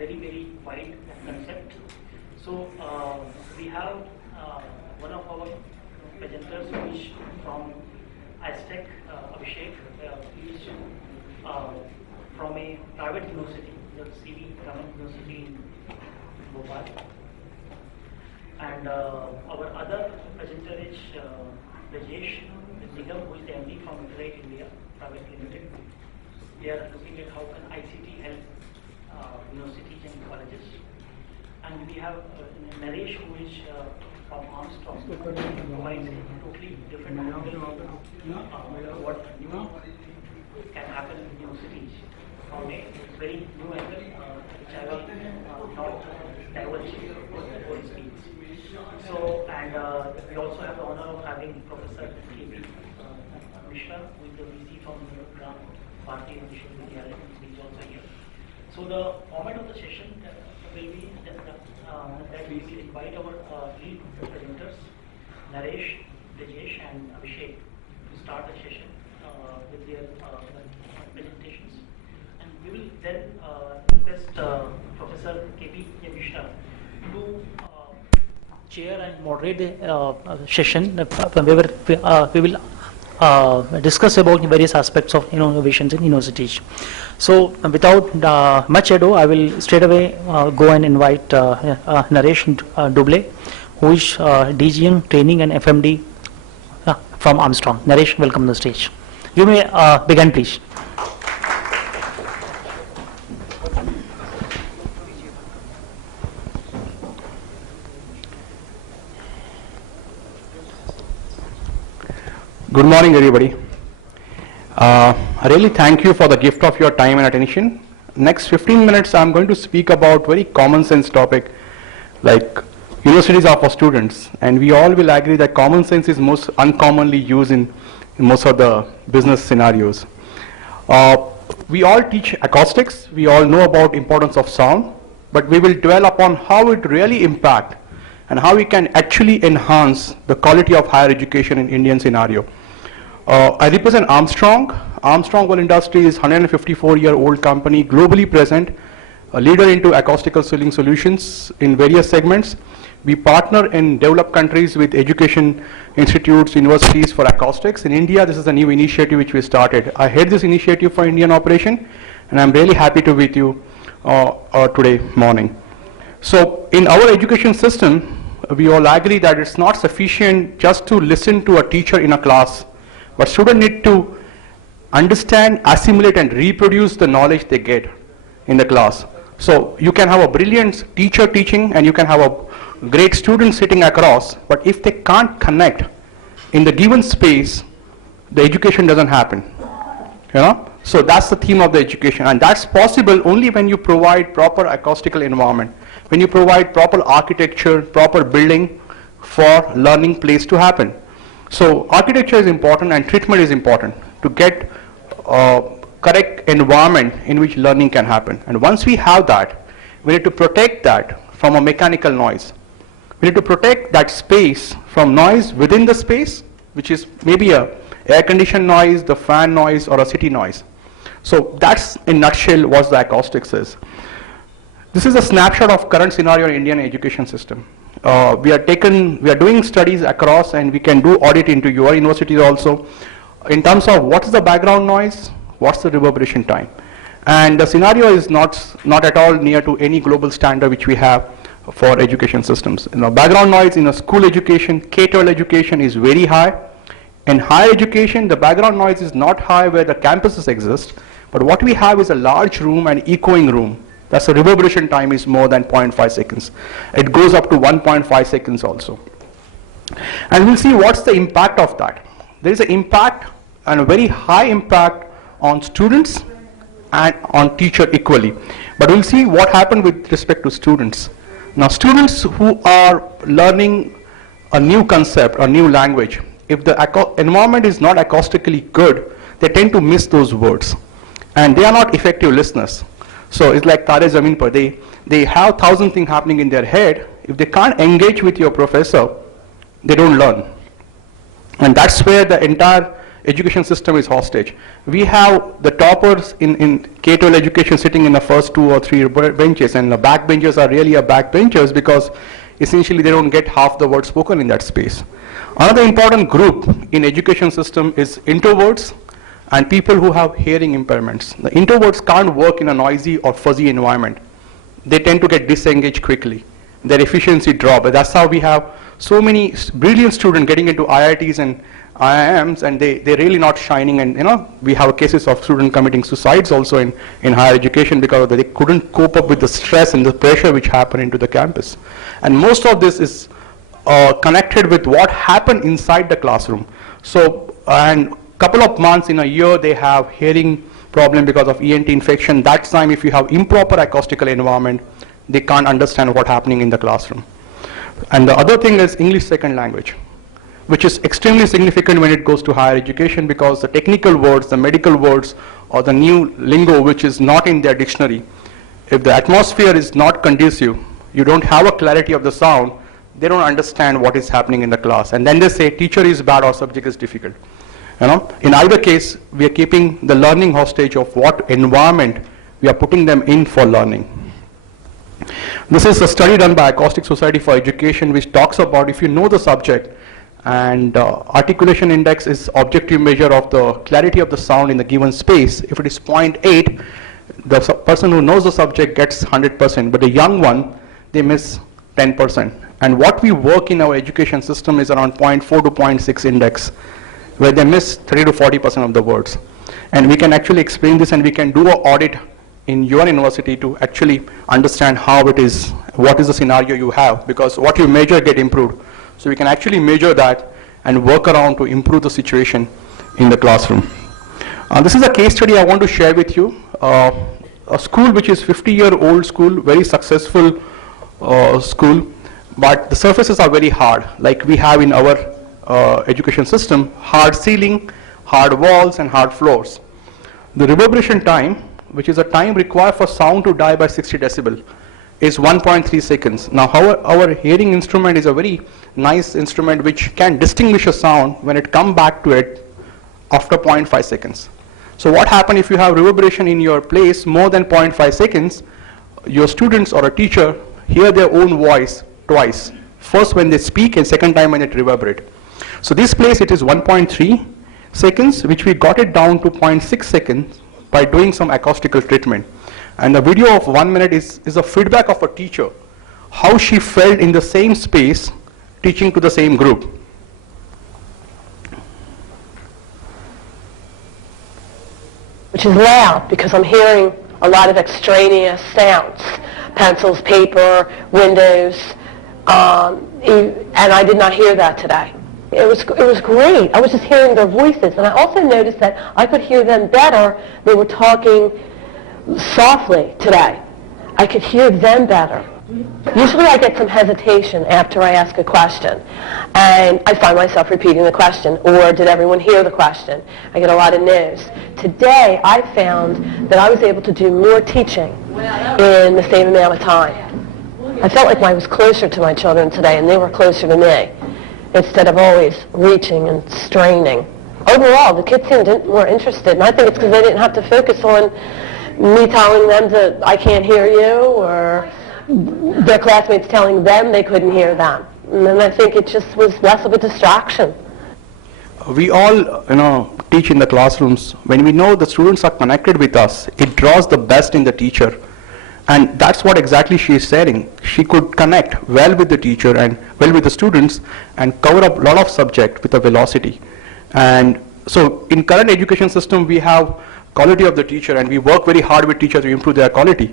very wide concept. So we have one of our presenters who is from AISECT, Abhishek. He is from a private university, the Raman University in Bhopal. And our other presenter is Brijesh, Nigam, who is the MD from Iterate India Private Limited. We are looking at how can ICT help universities and colleges. And we have Naresh, who is from Armstrong, who provides a totally different angle what new can happen in universities from a very new angle, which I will not divulge before he speaks. So, and we also have the honor of having Professor Mishra, who is the VC from Bharati and Vishwavidyalaya, who is also here. So the format of the session will be that we will invite our lead presenters, Naresh, Brijesh and Abhishek, to start the session with their presentations. And we will then request Professor KP Mishra to chair and moderate the session. We will discuss about various aspects of innovations in universities. So without much ado, I will straight away go and invite Naresh Duble, who is DGM Training and FMD from Armstrong. Naresh, welcome to the stage. You may begin, please. Good morning, everybody. I really thank you for the gift of your time and attention. Next 15 minutes, I'm going to speak about very common sense topic like universities are for students, and we all will agree that common sense is most uncommonly used in most of the business scenarios. We all teach acoustics. We all know about importance of sound, but we will dwell upon how it really impact and how we can actually enhance the quality of higher education in Indian scenario. I represent Armstrong. Armstrong World Industry is 154-year-old company, globally present, a leader into acoustical ceiling solutions in various segments. We partner in developed countries with education institutes, universities for acoustics. In India, this is a new initiative which we started. I head this initiative for Indian operation, and I'm really happy to be with you today morning. So in our education system, we all agree that it's not sufficient just to listen to a teacher in a class, but students need to understand, assimilate and reproduce the knowledge they get in the class. So you can have a brilliant teacher teaching and you can have a great student sitting across, but if they can't connect in the given space, the education doesn't happen. So that's the theme of the education, and that's possible only when you provide proper acoustical environment, when you provide proper architecture, proper building for learning place to happen. So architecture is important and treatment is important to get correct environment in which learning can happen. And once we have that, we need to protect that from a mechanical noise. We need to protect that space from noise within the space, which is maybe a air-conditioned noise, the fan noise, or a city noise. So that's in a nutshell what the acoustics is. This is a snapshot of current scenario in Indian education system. We are doing studies across, and we can do audit into your universities also in terms of what is the background noise, what's the reverberation time. And the scenario is not at all near to any global standard which we have for education systems. Background noise in a school education, K-12 education is very high. In higher education, the background noise is not high where the campuses exist, but what we have is a large room and echoing room. That's the reverberation time is more than 0.5 seconds. It goes up to 1.5 seconds also. And we'll see what's the impact of that. There is an impact, and a very high impact on students and on teacher equally. But we'll see what happened with respect to students. Now students who are learning a new concept or new language, if the environment is not acoustically good, they tend to miss those words. And they are not effective listeners. So it's like Tare Zameen Par. They have 1,000 things happening in their head. If they can't engage with your professor, they don't learn. And that's where the entire education system is hostage. We have the toppers in K-12 education sitting in the first 2 or 3 benches, and the backbenchers are really backbenchers because essentially they don't get half the words spoken in that space. Another important group in education system is introverts and people who have hearing impairments. The introverts can't work in a noisy or fuzzy environment. They tend to get disengaged quickly. Their efficiency drops. That's how we have so many brilliant students getting into IITs and IIMs, and they're really not shining. And we have cases of students committing suicides also in higher education because they couldn't cope up with the stress and the pressure which happened into the campus. And most of this is connected with what happened inside the classroom. So, and couple of months in a year, they have hearing problem because of ENT infection. That time, if you have improper acoustical environment, they can't understand what's happening in the classroom. And the other thing is English second language, which is extremely significant when it goes to higher education because the technical words, the medical words, or the new lingo which is not in their dictionary, if the atmosphere is not conducive, you don't have a clarity of the sound, they don't understand what is happening in the class. And then they say teacher is bad or subject is difficult. In either case, we are keeping the learning hostage of what environment we are putting them in for learning. This is a study done by Acoustic Society for Education which talks about if you know the subject, and articulation index is objective measure of the clarity of the sound in the given space. If it is 0.8, the person who knows the subject gets 100%, but the young one, they miss 10%. And what we work in our education system is around 0.4 to 0.6 index, where they miss 30 to 40% of the words. And we can actually explain this, and we can do an audit in your university to actually understand how it is, what is the scenario you have, because what you measure get improved. So we can actually measure that and work around to improve the situation in the classroom. This is a case study I want to share with you. A school which is 50-year-old school, very successful school, but the surfaces are very hard, like we have in our education system, hard ceiling, hard walls, and hard floors. The reverberation time, which is a time required for sound to die by 60 decibel, is 1.3 seconds. Now, our hearing instrument is a very nice instrument which can distinguish a sound when it comes back to it after 0.5 seconds. So what happens if you have reverberation in your place more than 0.5 seconds, your students or a teacher hear their own voice twice. First when they speak, and second time when it reverberates. So this place it is 1.3 seconds, which we got it down to 0.6 seconds by doing some acoustical treatment. And the video of 1 minute is a feedback of a teacher, how she felt in the same space teaching to the same group. Which is loud because I'm hearing a lot of extraneous sounds, pencils, paper, windows, and I did not hear that today. It was great. I was just hearing their voices, and I also noticed that I could hear them better. They were talking softly today. I could hear them better. Usually I get some hesitation after I ask a question, and I find myself repeating the question, or did everyone hear the question? I get a lot of no's. Today I found that I was able to do more teaching in the same amount of time. I felt like I was closer to my children today, and they were closer to me, instead of always reaching and straining. Overall, the kids seemed more interested, and I think it's because they didn't have to focus on me telling them that I can't hear you, or their classmates telling them they couldn't hear them. And then I think it just was less of a distraction. We all, teach in the classrooms. When we know the students are connected with us, it draws the best in the teacher. And that's what exactly she is saying. She could connect well with the teacher and well with the students and cover up a lot of subject with a velocity. And so in current education system, we have quality of the teacher, and we work very hard with teachers to improve their quality.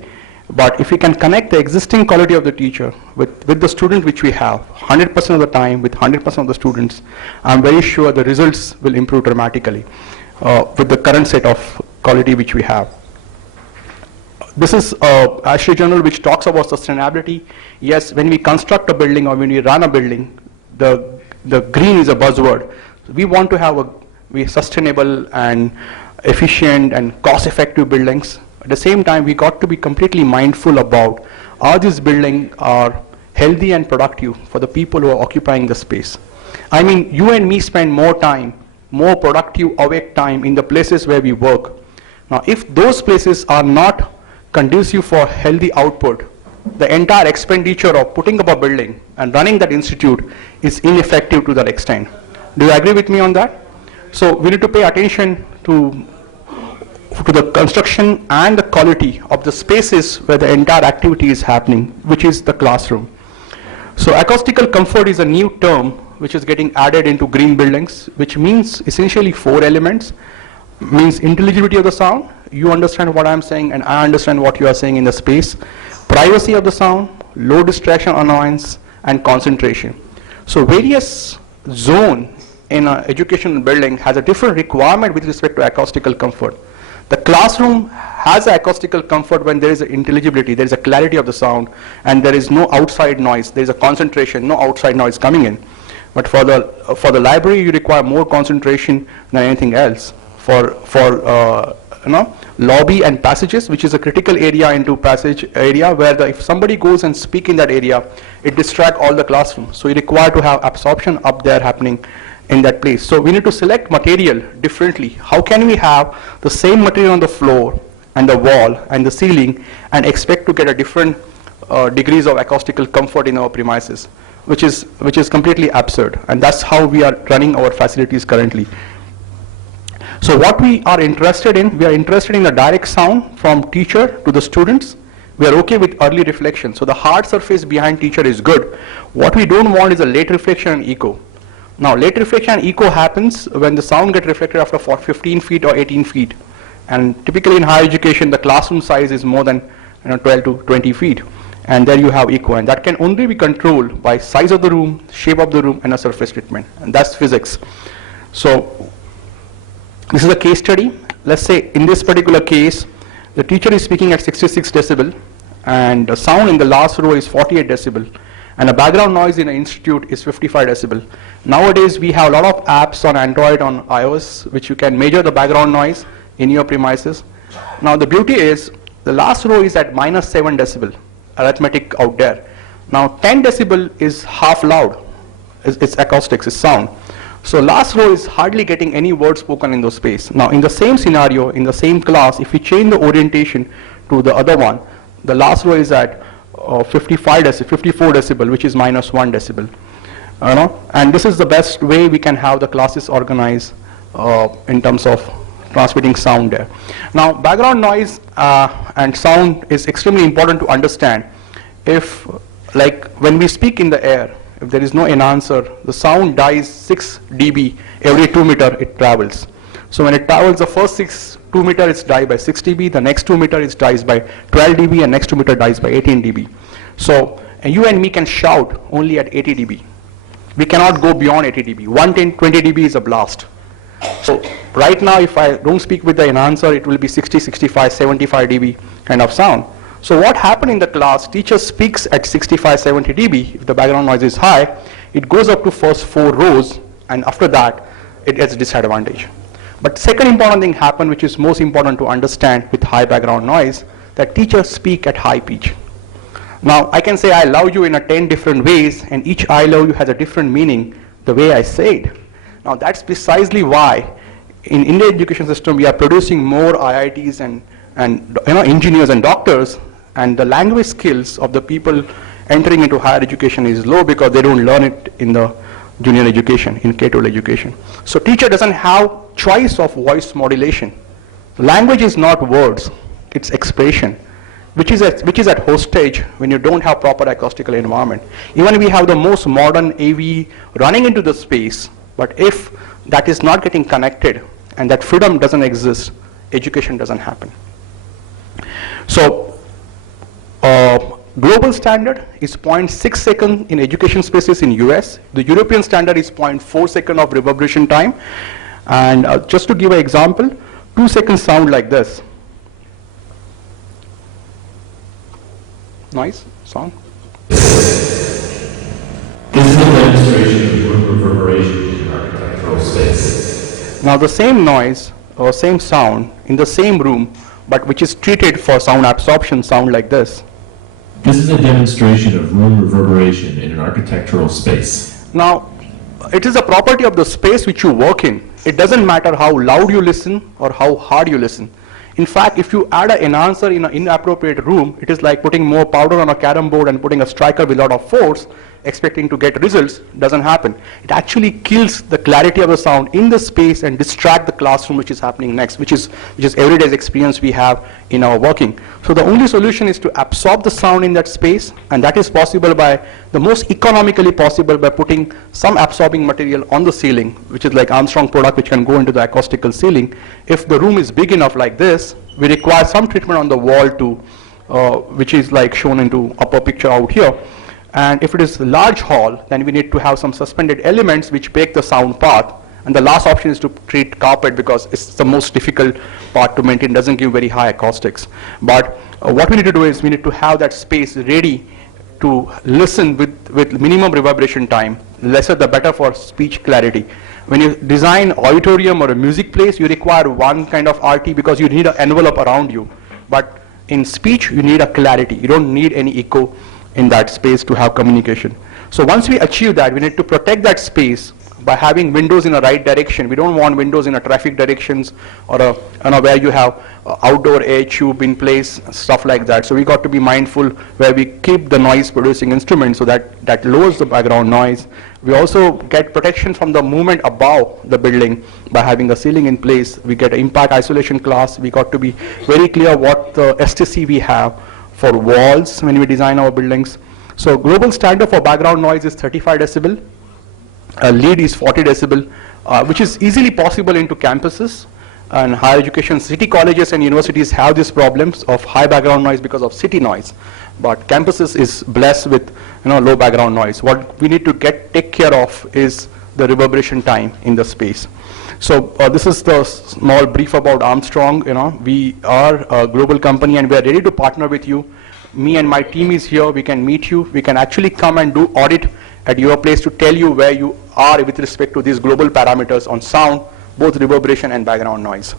But if we can connect the existing quality of the teacher with the student which we have, 100% of the time with 100% of the students, I'm very sure the results will improve dramatically with the current set of quality which we have. This is a ASHRAE journal which talks about sustainability. Yes, when we construct a building or when we run a building, the green is a buzzword. We want to have sustainable and efficient and cost-effective buildings. At the same time, we got to be completely mindful about are these buildings are healthy and productive for the people who are occupying the space. I mean, you and me spend more time more productive awake time in the places where we work. Now, if those places are not conducive for healthy output, the entire expenditure of putting up a building and running that institute is ineffective to that extent. Do you agree with me on that? So we need to pay attention to the construction and the quality of the spaces where the entire activity is happening, which is the classroom. So acoustical comfort is a new term which is getting added into green buildings, which means essentially 4 elements. Means intelligibility of the sound, you understand what I'm saying and I understand what you are saying in the space, privacy of the sound, low distraction annoyance, and concentration. So various zone in an educational building has a different requirement with respect to acoustical comfort. The classroom has acoustical comfort when there is intelligibility, there is a clarity of the sound, and there is no outside noise, there is a concentration, no outside noise coming in. But for the library, you require more concentration than anything else. For lobby and passages, which is a critical area into passage area, where if somebody goes and speak in that area, it distracts all the classroom. So you require to have absorption up there happening in that place. So we need to select material differently. How can we have the same material on the floor and the wall and the ceiling and expect to get a different degrees of acoustical comfort in our premises, which is completely absurd. And that's how we are running our facilities currently. So what we are interested in the direct sound from teacher to the students. We are okay with early reflection. So the hard surface behind teacher is good. What we don't want is a late reflection and echo. Now late reflection and echo happens when the sound gets reflected after 15 feet or 18 feet. And typically in higher education, the classroom size is more than 12 to 20 feet. And there you have echo. And that can only be controlled by size of the room, shape of the room, and a surface treatment. And that's physics. So this is a case study. Let's say in this particular case, the teacher is speaking at 66 decibel, and the sound in the last row is 48 decibel, and the background noise in the institute is 55 decibel. Nowadays, we have a lot of apps on Android, on iOS, which you can measure the background noise in your premises. Now, the beauty is, the last row is at -7 decibel, arithmetic out there. Now, 10 decibel is half loud. It's acoustics, it's sound. So last row is hardly getting any word spoken in those space. Now in the same scenario, in the same class, if we change the orientation to the other one, the last row is at 54 decibel, which is -1 decibel. And this is the best way we can have the classes organized in terms of transmitting sound there. Now background noise and sound is extremely important to understand. If, like when we speak in the air, if there is no enhancer, the sound dies 6 dB every 2 meter it travels. So when it travels the first 2 meter, it's died by 6 dB, the next 2 meter it dies by 12 dB, and next 2 meter dies by 18 dB. So you and me can shout only at 80 dB. We cannot go beyond 80 dB. 120 dB is a blast. So right now, if I don't speak with the enhancer, it will be 60, 65, 75 dB kind of sound. So what happened in the class, teacher speaks at 65, 70 dB. If the background noise is high, it goes up to first 4 rows, and after that, it gets disadvantage. But second important thing happened, which is most important to understand with high background noise, that teachers speak at high pitch. Now, I can say I love you in 10 different ways, and each I love you has a different meaning the way I say it. Now, that's precisely why in Indian education system, we are producing more IITs and engineers and doctors, and the language skills of the people entering into higher education is low because they don't learn it in the junior education, in K-12 education. So teacher doesn't have choice of voice modulation. Language is not words, it's expression, which is at hostage when you don't have proper acoustical environment. Even we have the most modern AV running into the space, but if that is not getting connected and that freedom doesn't exist, education doesn't happen. So global standard is 0.6 second in education spaces in US. The European standard is 0.4 second of reverberation time. And just to give an example, 2 seconds sound like this. Noise, sound. This is a demonstration of room reverberation in architectural space. Now the same noise or same sound in the same room, but which is treated for sound absorption, sound like this. This is a demonstration of room reverberation in an architectural space. Now, it is a property of the space which you work in. it doesn't matter how loud you listen or how hard you listen. In fact, if you add an enhancer in an inappropriate room, it is like putting more powder on a carom board and putting a striker with a lot of force, expecting to get results. Doesn't happen. It actually kills the clarity of the sound in the space and distract the classroom which is happening next, which is everyday's experience we have in our working. So the only solution is to absorb the sound in that space, and that is possible by the most economically possible by putting some absorbing material on the ceiling, which is like Armstrong product which can go into the acoustical ceiling. If the room is big enough like this, we require some treatment on the wall too, which is like shown into upper picture out here. And if it is a large hall, then we need to have some suspended elements which break the sound path. And the last option is to treat carpet because it's the most difficult part to maintain, doesn't give very high acoustics. But what we need to do is we need to have that space ready to listen with minimum reverberation time. Lesser the better for speech clarity. When you design auditorium or a music place, you require one kind of RT because you need an envelope around you. But in speech, you need a clarity. You don't need any echo in that space to have communication. So once we achieve that, we need to protect that space by having windows in the right direction. We don't want windows in a traffic directions or where you have outdoor air tube in place, stuff like that. So we got to be mindful where we keep the noise producing instrument so that lowers the background noise. We also get protection from the movement above the building by having a ceiling in place. We get impact isolation class. We got to be very clear what the STC we have for walls when we design our buildings. So global standard for background noise is 35 decibel. Lead is 40 decibel, which is easily possible into campuses and higher education. City colleges and universities have these problems of high background noise because of city noise. But campuses is blessed with low background noise. What we need to take care of is the reverberation time in the space. So this is the small brief about Armstrong. We are a global company and we are ready to partner with you. Me and my team is here. We can meet you. We can actually come and do audit at your place to tell you where you are with respect to these global parameters on sound, both reverberation and background noise.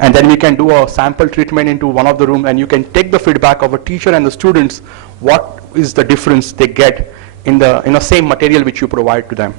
And then we can do a sample treatment into one of the rooms, and you can take the feedback of a teacher and the students, what is the difference they get in the same material which you provide to them.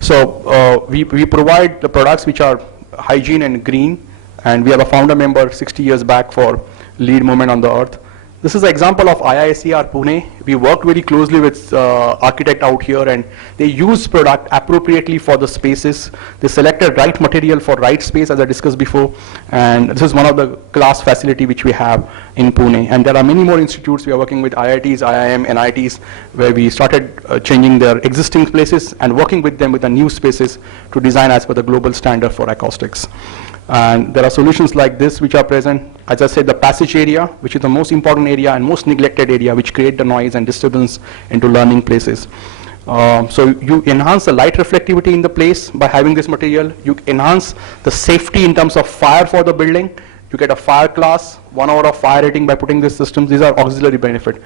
So we provide the products which are hygiene and green, and we have a founder member 60 years back for lead movement on the earth. This is an example of IISER Pune. We worked very closely with architect out here, and they use product appropriately for the spaces. They selected right material for right space, as I discussed before, and this is one of the class facility which we have in Pune. And there are many more institutes. We are working with IITs, IIM, NITs, where we started changing their existing places and working with them with the new spaces to design as per the global standard for acoustics. And there are solutions like this which are present. As I said, the passage area, which is the most important area and most neglected area, which create the noise and disturbance into learning places. So you enhance the light reflectivity in the place by having this material. You enhance the safety in terms of fire for the building. You get a fire class, 1 hour of fire rating by putting these systems. These are auxiliary benefit.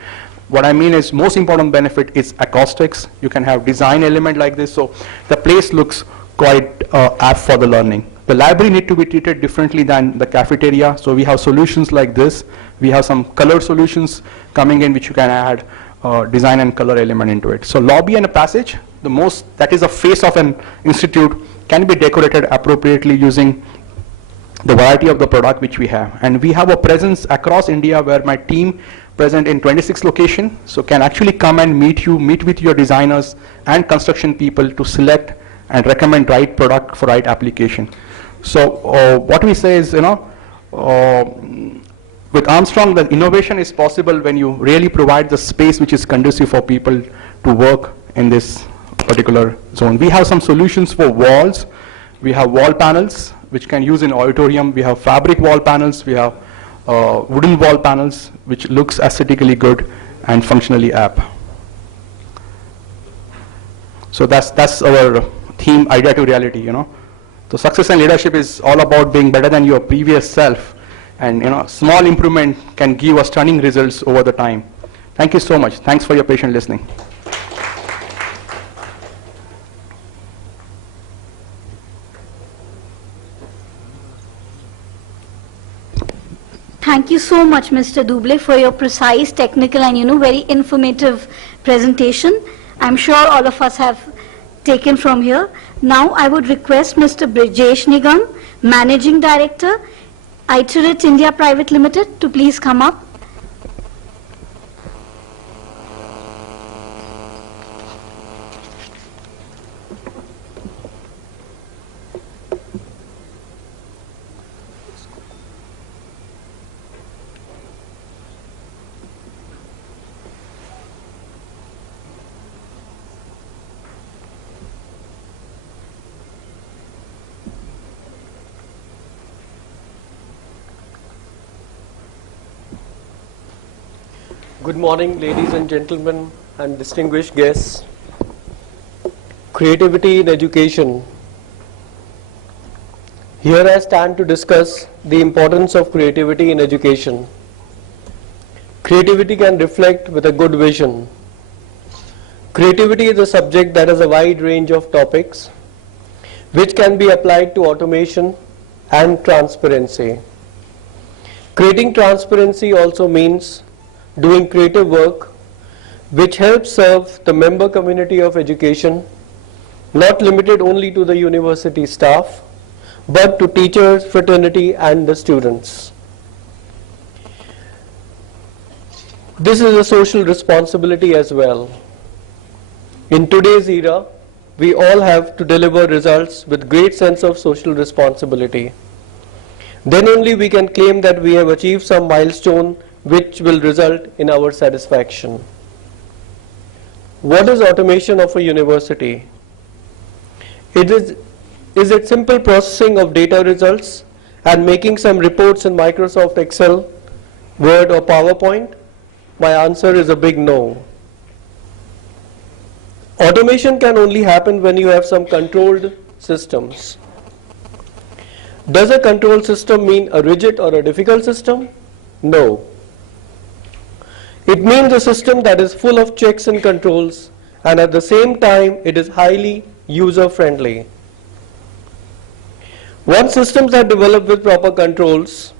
What I mean is most important benefit is acoustics. You can have design element like this. So the place looks quite apt for the learning. The library need to be treated differently than the cafeteria. So we have solutions like this. We have some color solutions coming in which you can add design and color element into it. So lobby and a passage, that is a face of an institute, can be decorated appropriately using the variety of the product which we have. And we have a presence across India where my team present in 26 locations, so can actually come and meet with your designers and construction people to select and recommend right product for right application. So what we say is, with Armstrong, the innovation is possible when you really provide the space which is conducive for people to work in this particular zone. We have some solutions for walls. We have wall panels which can use in auditorium. We have fabric wall panels. We have wooden wall panels which looks aesthetically good and functionally apt. So that's our theme, idea to reality. So success and leadership is all about being better than your previous self, and small improvement can give us stunning results over the time. Thank you so much. Thanks for your patient listening. Thank you so much, Mr. Duble, for your precise, technical and very informative presentation. I'm sure all of us have taken from here. Now I would request Mr. Brijesh Nigam, Managing Director, Iterate India Private Limited, to please come up. Good morning, ladies and gentlemen, and distinguished guests. Creativity in education. Here I stand to discuss the importance of creativity in education. Creativity can reflect with a good vision. Creativity is a subject that has a wide range of topics which can be applied to automation and transparency. Creating transparency also means doing creative work which helps serve the member community of education, not limited only to the university staff, but to teachers, fraternity, and the students. This is a social responsibility as well. In today's era, we all have to deliver results with great sense of social responsibility. Then only we can claim that we have achieved some milestone which will result in our satisfaction. What is automation of a university? Is it simple processing of data results and making some reports in Microsoft Excel, Word or PowerPoint? My answer is a big no. Automation can only happen when you have some controlled systems. Does a control system mean a rigid or a difficult system? No. It means a system that is full of checks and controls, and at the same time it is highly user-friendly. Once systems are developed with proper controls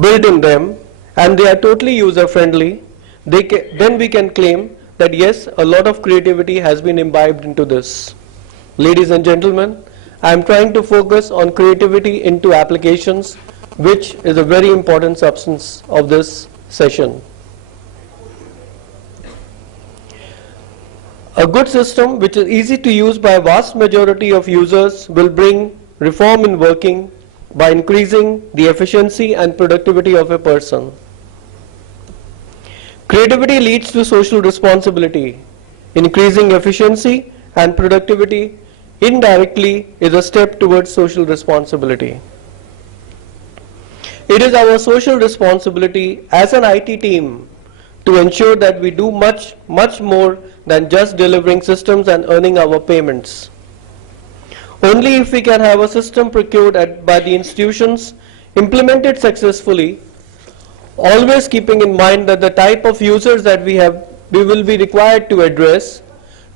built in them and they are totally user-friendly, then we can claim that yes, a lot of creativity has been imbibed into this. Ladies and gentlemen, I am trying to focus on creativity into applications, which is a very important substance of this session. A good system which is easy to use by a vast majority of users will bring reform in working by increasing the efficiency and productivity of a person. Creativity leads to social responsibility. Increasing efficiency and productivity indirectly is a step towards social responsibility. It is our social responsibility as an IT team to ensure that we do much more than just delivering systems and earning our payments. Only if we can have a system procured by the institutions implemented successfully, always keeping in mind that the type of users that we will be required to address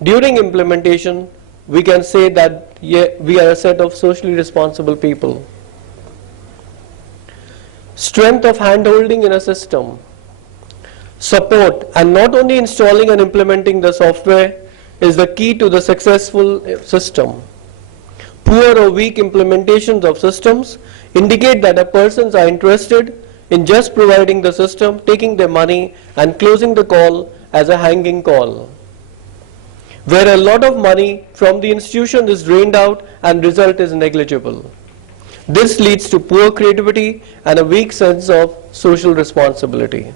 during implementation, we can say that we are a set of socially responsible people. Strength of hand-holding in a system. Support and not only installing and implementing the software is the key to the successful system. Poor or weak implementations of systems indicate that a persons are interested in just providing the system, taking their money and closing the call as a hanging call, where a lot of money from the institution is drained out and result is negligible. This leads to poor creativity and a weak sense of social responsibility.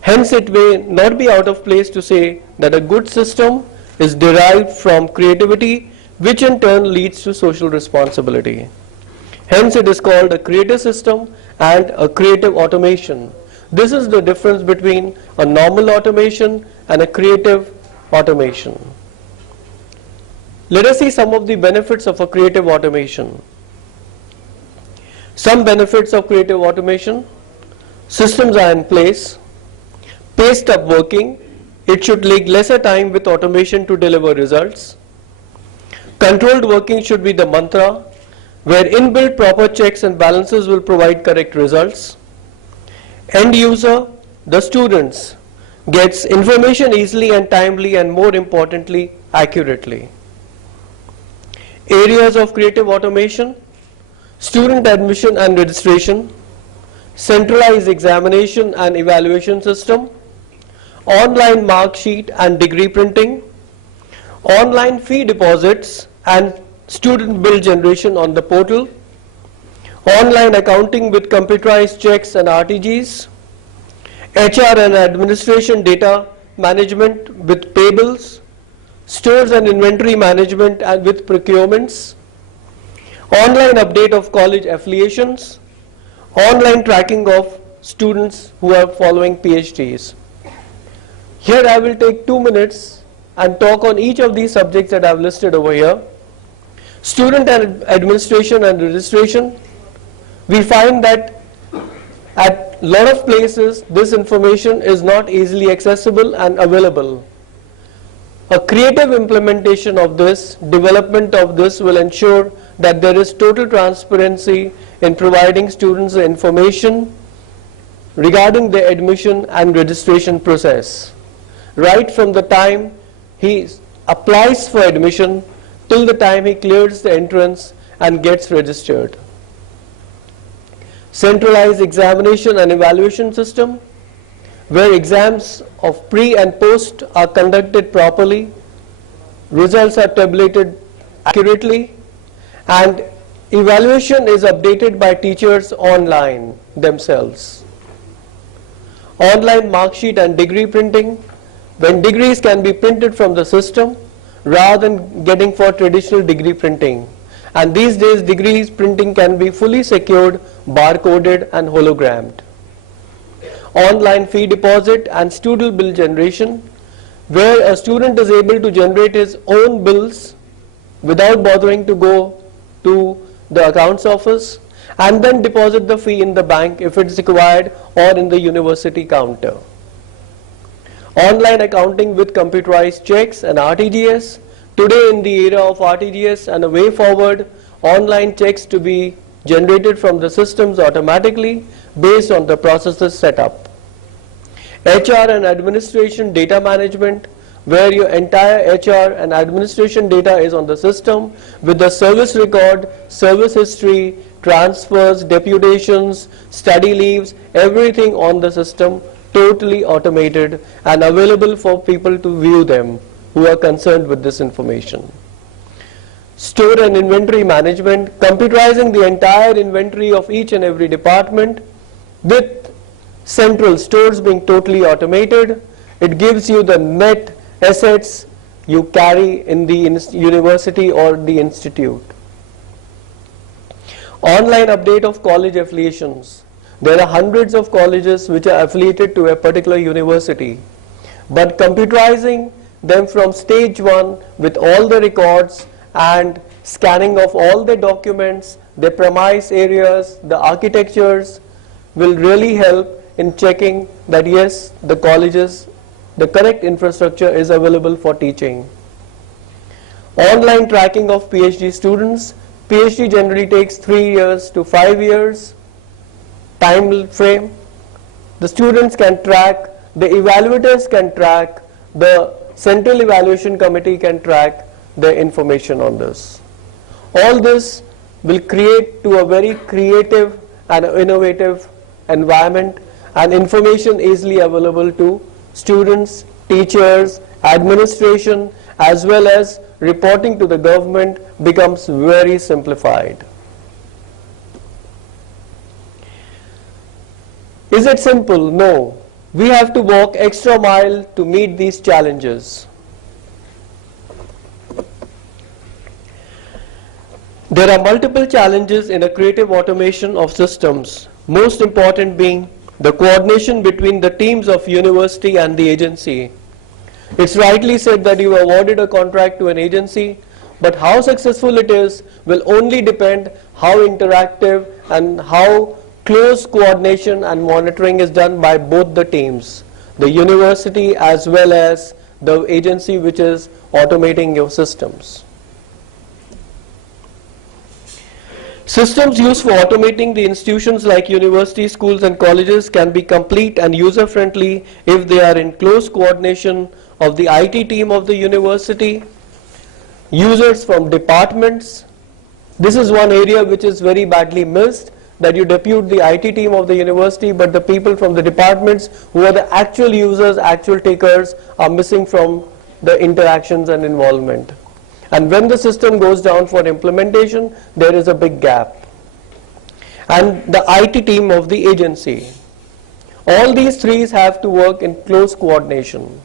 Hence, it may not be out of place to say that a good system is derived from creativity, which in turn leads to social responsibility. Hence, it is called a creative system and a creative automation. This is the difference between a normal automation and a creative automation. Let us see some of the benefits of a creative automation. Some benefits of creative automation: systems are in place, paced up working, it should take lesser time with automation to deliver results. Controlled working should be the mantra, where inbuilt proper checks and balances will provide correct results. End user, the students, gets information easily and timely, and more importantly, accurately. Areas of creative automation: student admission and registration, centralized examination and evaluation system, online mark sheet and degree printing, online fee deposits and student bill generation on the portal, online accounting with computerized checks and RTGs, HR and administration data management with payables, stores and inventory management and with procurements, online update of college affiliations, online tracking of students who are following PhDs. Here I will take 2 minutes and talk on each of these subjects that I have listed over here. Student and administration and registration. We find that at a lot of places this information is not easily accessible and available. A creative implementation of this, development of this will ensure that there is total transparency in providing students the information regarding the admission and registration process, right from the time he applies for admission till the time he clears the entrance and gets registered. Centralized examination and evaluation system, where exams of pre and post are conducted properly, results are tabulated accurately, and evaluation is updated by teachers online themselves. Online mark sheet and degree printing, when degrees can be printed from the system rather than getting for traditional degree printing. And these days degrees printing can be fully secured, barcoded and hologrammed. Online fee deposit and student bill generation, where a student is able to generate his own bills without bothering to go to the accounts office and then deposit the fee in the bank if it is required or in the university counter. Online accounting with computerized checks and RTGS. Today in the era of RTGS and a way forward, online checks to be generated from the systems automatically based on the processes set up. HR and administration data management, where your entire HR and administration data is on the system with the service record, service history, transfers, deputations, study leaves, everything on the system, totally automated and available for people to view them who are concerned with this information. Store and inventory management, computerizing the entire inventory of each and every department with central stores being totally automated. It gives you the net assets you carry in the university or the institute. Online update of college affiliations. There are hundreds of colleges which are affiliated to a particular university, but computerizing them from stage 1 with all the records and scanning of all the documents, the premise areas, the architectures will really help in checking that yes, the colleges, the correct infrastructure is available for teaching. Online tracking of PhD students. PhD generally takes 3 years to 5 years time frame. The students can track, the evaluators can track, the Central Evaluation Committee can track the information on this. All this will create to a very creative and innovative environment and information easily available to students, teachers, administration, as well as reporting to the government becomes very simplified. Is it simple? No. We have to walk extra mile to meet these challenges. There are multiple challenges in a creative automation of systems, most important being the coordination between the teams of university and the agency. It's rightly said that you awarded a contract to an agency, but how successful it is will only depend how interactive and how close coordination and monitoring is done by both the teams, the university as well as the agency which is automating your systems. Systems used for automating the institutions like universities, schools and colleges can be complete and user-friendly if they are in close coordination of the IT team of the university, users from departments. This is one area which is very badly missed, that you depute the IT team of the university, but the people from the departments who are the actual users, actual takers, are missing from the interactions and involvement. And when the system goes down for implementation, there is a big gap. And the IT team of the agency. All these three have to work in close coordination.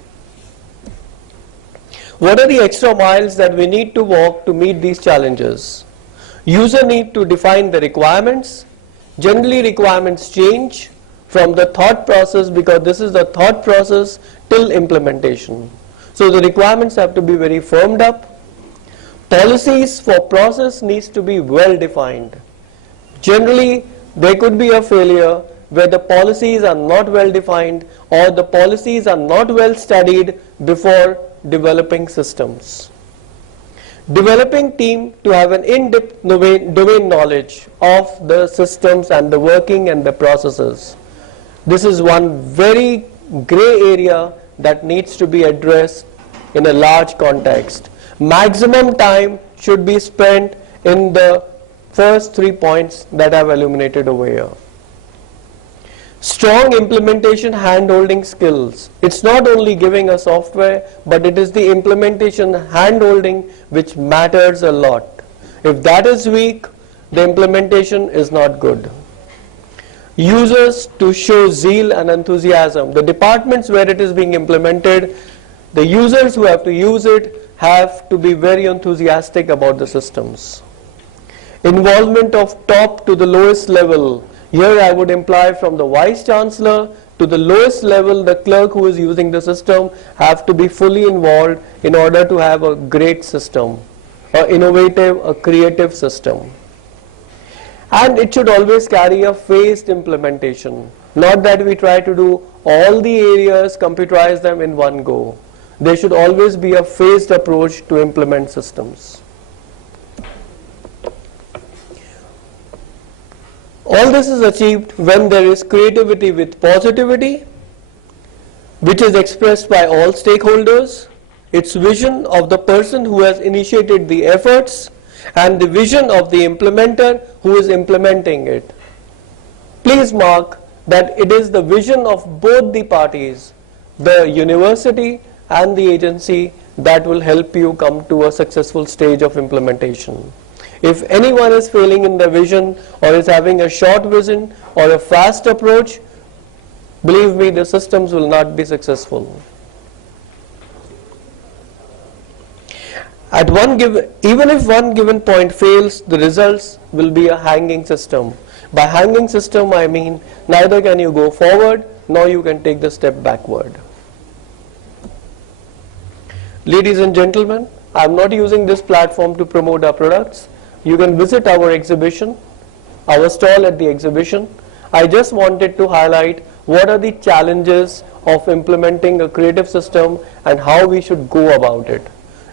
What are the extra miles that we need to walk to meet these challenges? User need to define the requirements. Generally requirements change from the thought process, because this is the thought process, till implementation. So the requirements have to be very firmed up. Policies for process needs to be well defined. Generally there could be a failure where the policies are not well defined or the policies are not well studied before developing systems. Developing team to have an in-depth domain knowledge of the systems and the working and the processes. This is one very gray area that needs to be addressed in a large context. Maximum time should be spent in the first 3 points that I've illuminated over here. Strong implementation hand-holding skills. It's not only giving a software, but it is the implementation hand-holding which matters a lot. If that is weak, the implementation is not good. Users to show zeal and enthusiasm. The departments where it is being implemented, the users who have to use it have to be very enthusiastic about the systems. Involvement of top to the lowest level. Here I would imply from the Vice Chancellor to the lowest level, the clerk who is using the system have to be fully involved in order to have a great system, an innovative, a creative system. And it should always carry a phased implementation. Not that we try to do all the areas, computerize them in one go. There should always be a phased approach to implement systems. All this is achieved when there is creativity with positivity, which is expressed by all stakeholders. It's vision of the person who has initiated the efforts and the vision of the implementer who is implementing it. Please mark that it is the vision of both the parties, the university and the agency, that will help you come to a successful stage of implementation. If anyone is failing in their vision or is having a short vision or a fast approach, believe me, the systems will not be successful. Even if one given point fails, the results will be a hanging system. By hanging system, I mean neither can you go forward nor you can take the step backward. Ladies and gentlemen, I am not using this platform to promote our products. You can visit our exhibition, our stall at the exhibition. I just wanted to highlight what are the challenges of implementing a creative system and how we should go about it.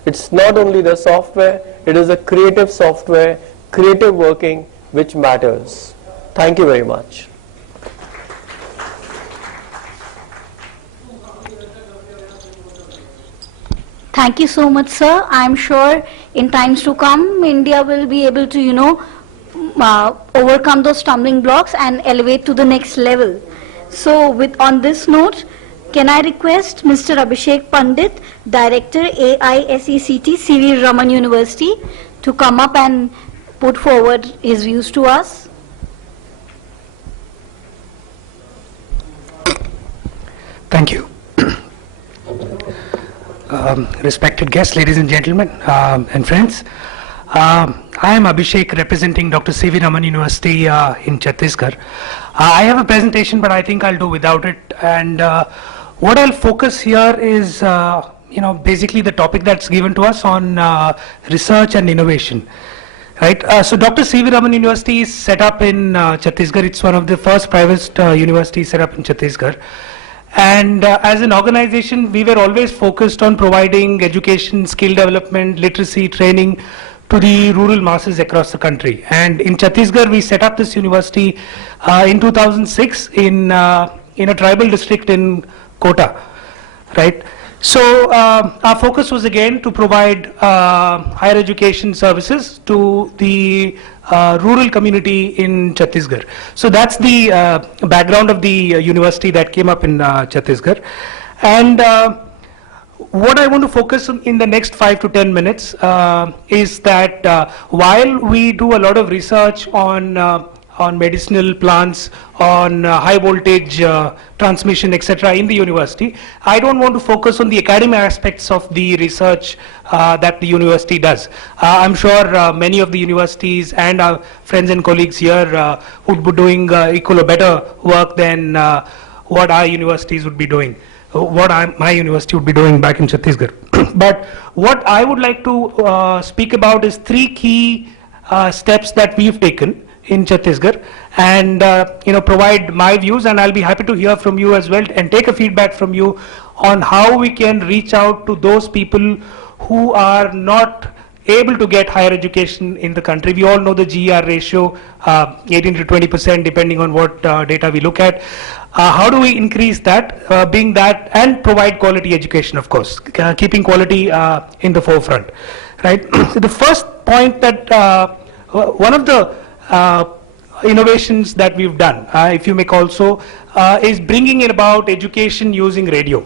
It's not only the software, it is a creative software, creative working which matters. Thank you very much. Thank you so much, sir. I'm sure in times to come, India will be able to, overcome those stumbling blocks and elevate to the next level. So, on this note, can I request Mr. Abhishek Pandit, Director, AISECT, C.V. Raman University, to come up and put forward his views to us? Thank you. Respected guests, ladies and gentlemen, and friends, I am Abhishek, representing Dr. C.V. Raman University in Chhattisgarh. I have a presentation, but I think I'll do without it. And what I'll focus here is, basically the topic that's given to us on research and innovation. Right. So Dr. C.V. Raman University is set up in Chhattisgarh. It's one of the first private universities set up in Chhattisgarh. And as an organization, we were always focused on providing education, skill development, literacy, training to the rural masses across the country. And in Chhattisgarh, we set up this university in 2006 in a tribal district in Kota. right? So our focus was again to provide higher education services to the rural community in Chhattisgarh. So that's the background of the university that came up in Chhattisgarh. And what I want to focus on in the next 5 to 10 minutes is that while we do a lot of research on medicinal plants, on high voltage transmission, etc. in the university, I don't want to focus on the academic aspects of the research that the university does. I'm sure many of the universities and our friends and colleagues here would be doing equal or better work than what our universities would be doing, my university would be doing back in Chhattisgarh. But what I would like to speak about is 3 key steps that we've taken in Chhattisgarh, and provide my views, and I'll be happy to hear from you as well and take a feedback from you on how we can reach out to those people who are not able to get higher education in the country. We all know the GER ratio, 18 to 20% depending on what data we look at. How do we increase that, being that, and provide quality education, of course, keeping quality in the forefront, right? So the first point that one of the innovations that we've done, if you may call so, is bringing in about education using radio.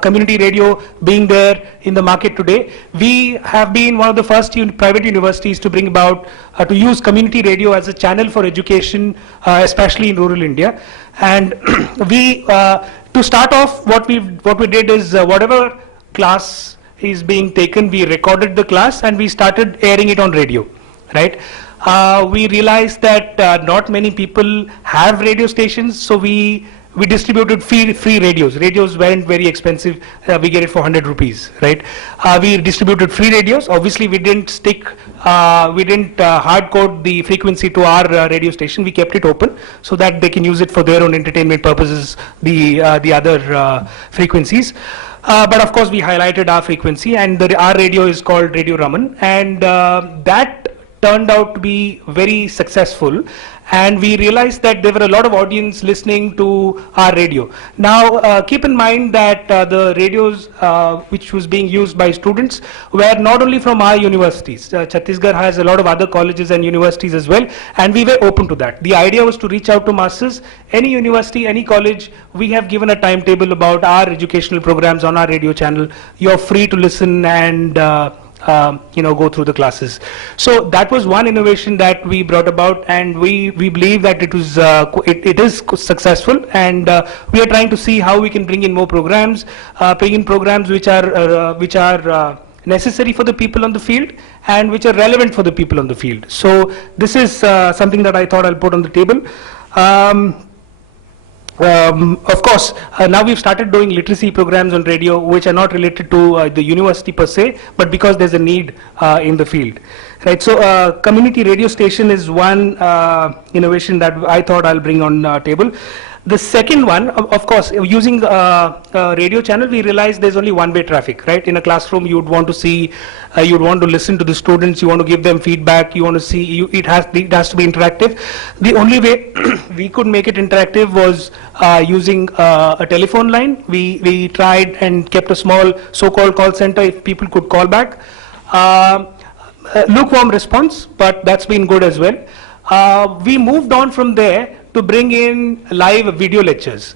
Community radio being there in the market today, we have been one of the first private universities to bring about, to use community radio as a channel for education, especially in rural India. And we, to start off, what we did is whatever class is being taken, we recorded the class and we started airing it on radio, right? We realized that not many people have radio stations, so we distributed free radios. Radios weren't very expensive. We get it for 100 rupees, right? We distributed free radios. Obviously, we didn't hard code the frequency to our radio station. We kept it open so that they can use it for their own entertainment purposes, the other frequencies. But of course, we highlighted our frequency, and our radio is called Radio Raman, and that turned out to be very successful, and we realized that there were a lot of audience listening to our radio. Now keep in mind that the radios which was being used by students were not only from our universities. Chhattisgarh has a lot of other colleges and universities as well, and we were open to that. The idea was to reach out to masses. Any university, any college, we have given a timetable about our educational programs on our radio channel. You're free to listen and go through the classes. So that was one innovation that we brought about, and we believe that it was it is successful, and we are trying to see how we can bring in more programs, which are necessary for the people on the field and which are relevant for the people on the field. So this is something that I thought I'll put on the table. Of course, now we've started doing literacy programs on radio, which are not related to the university per se, but because there's a need in the field, right? So community radio station is one innovation that I thought I'll bring on table. The second one, of course, using a radio channel, we realized there's only one-way traffic, right? In a classroom, you'd want to see, you'd want to listen to the students, you want to give them feedback, you want to see, it has to be interactive. The only way we could make it interactive was using a telephone line. We tried and kept a small so-called call center if people could call back. Lukewarm response, but that's been good as well. We moved on from there to bring in live video lectures.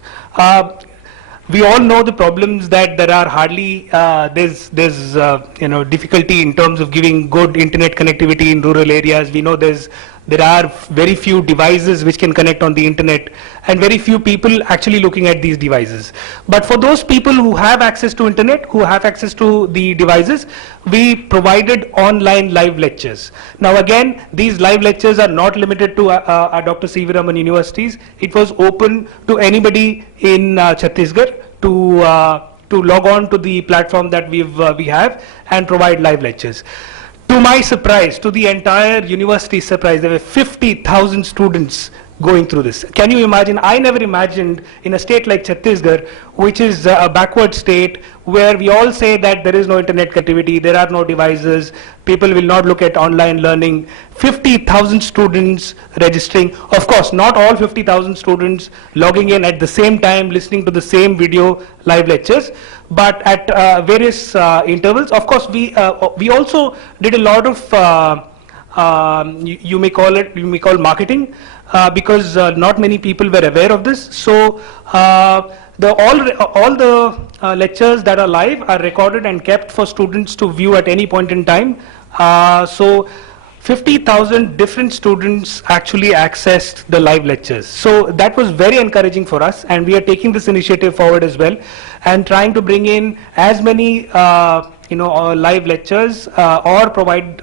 We all know the problems that there are hardly, there's difficulty in terms of giving good internet connectivity in rural areas. We know there are very few devices which can connect on the internet, and very few people actually looking at these devices. But for those people who have access to internet, who have access to the devices, we provided online live lectures. Now again, these live lectures are not limited to our Dr. C.V. Raman universities. It was open to anybody in Chhattisgarh to log on to the platform that we have and provide live lectures. To my surprise, to the entire university's surprise, there were 50,000 students going through this. Can you imagine? I never imagined in a state like Chhattisgarh, which is a backward state, where we all say that there is no internet connectivity, there are no devices, people will not look at online learning. 50,000 students registering. Of course, not all 50,000 students logging in at the same time, listening to the same video live lectures, but at various intervals. Of course, we also did a lot of you may call marketing, because not many people were aware of this. So all the lectures that are live are recorded and kept for students to view at any point in time. So 50,000 different students actually accessed the live lectures. So that was very encouraging for us, and we are taking this initiative forward as well, and trying to bring in as many live lectures or provide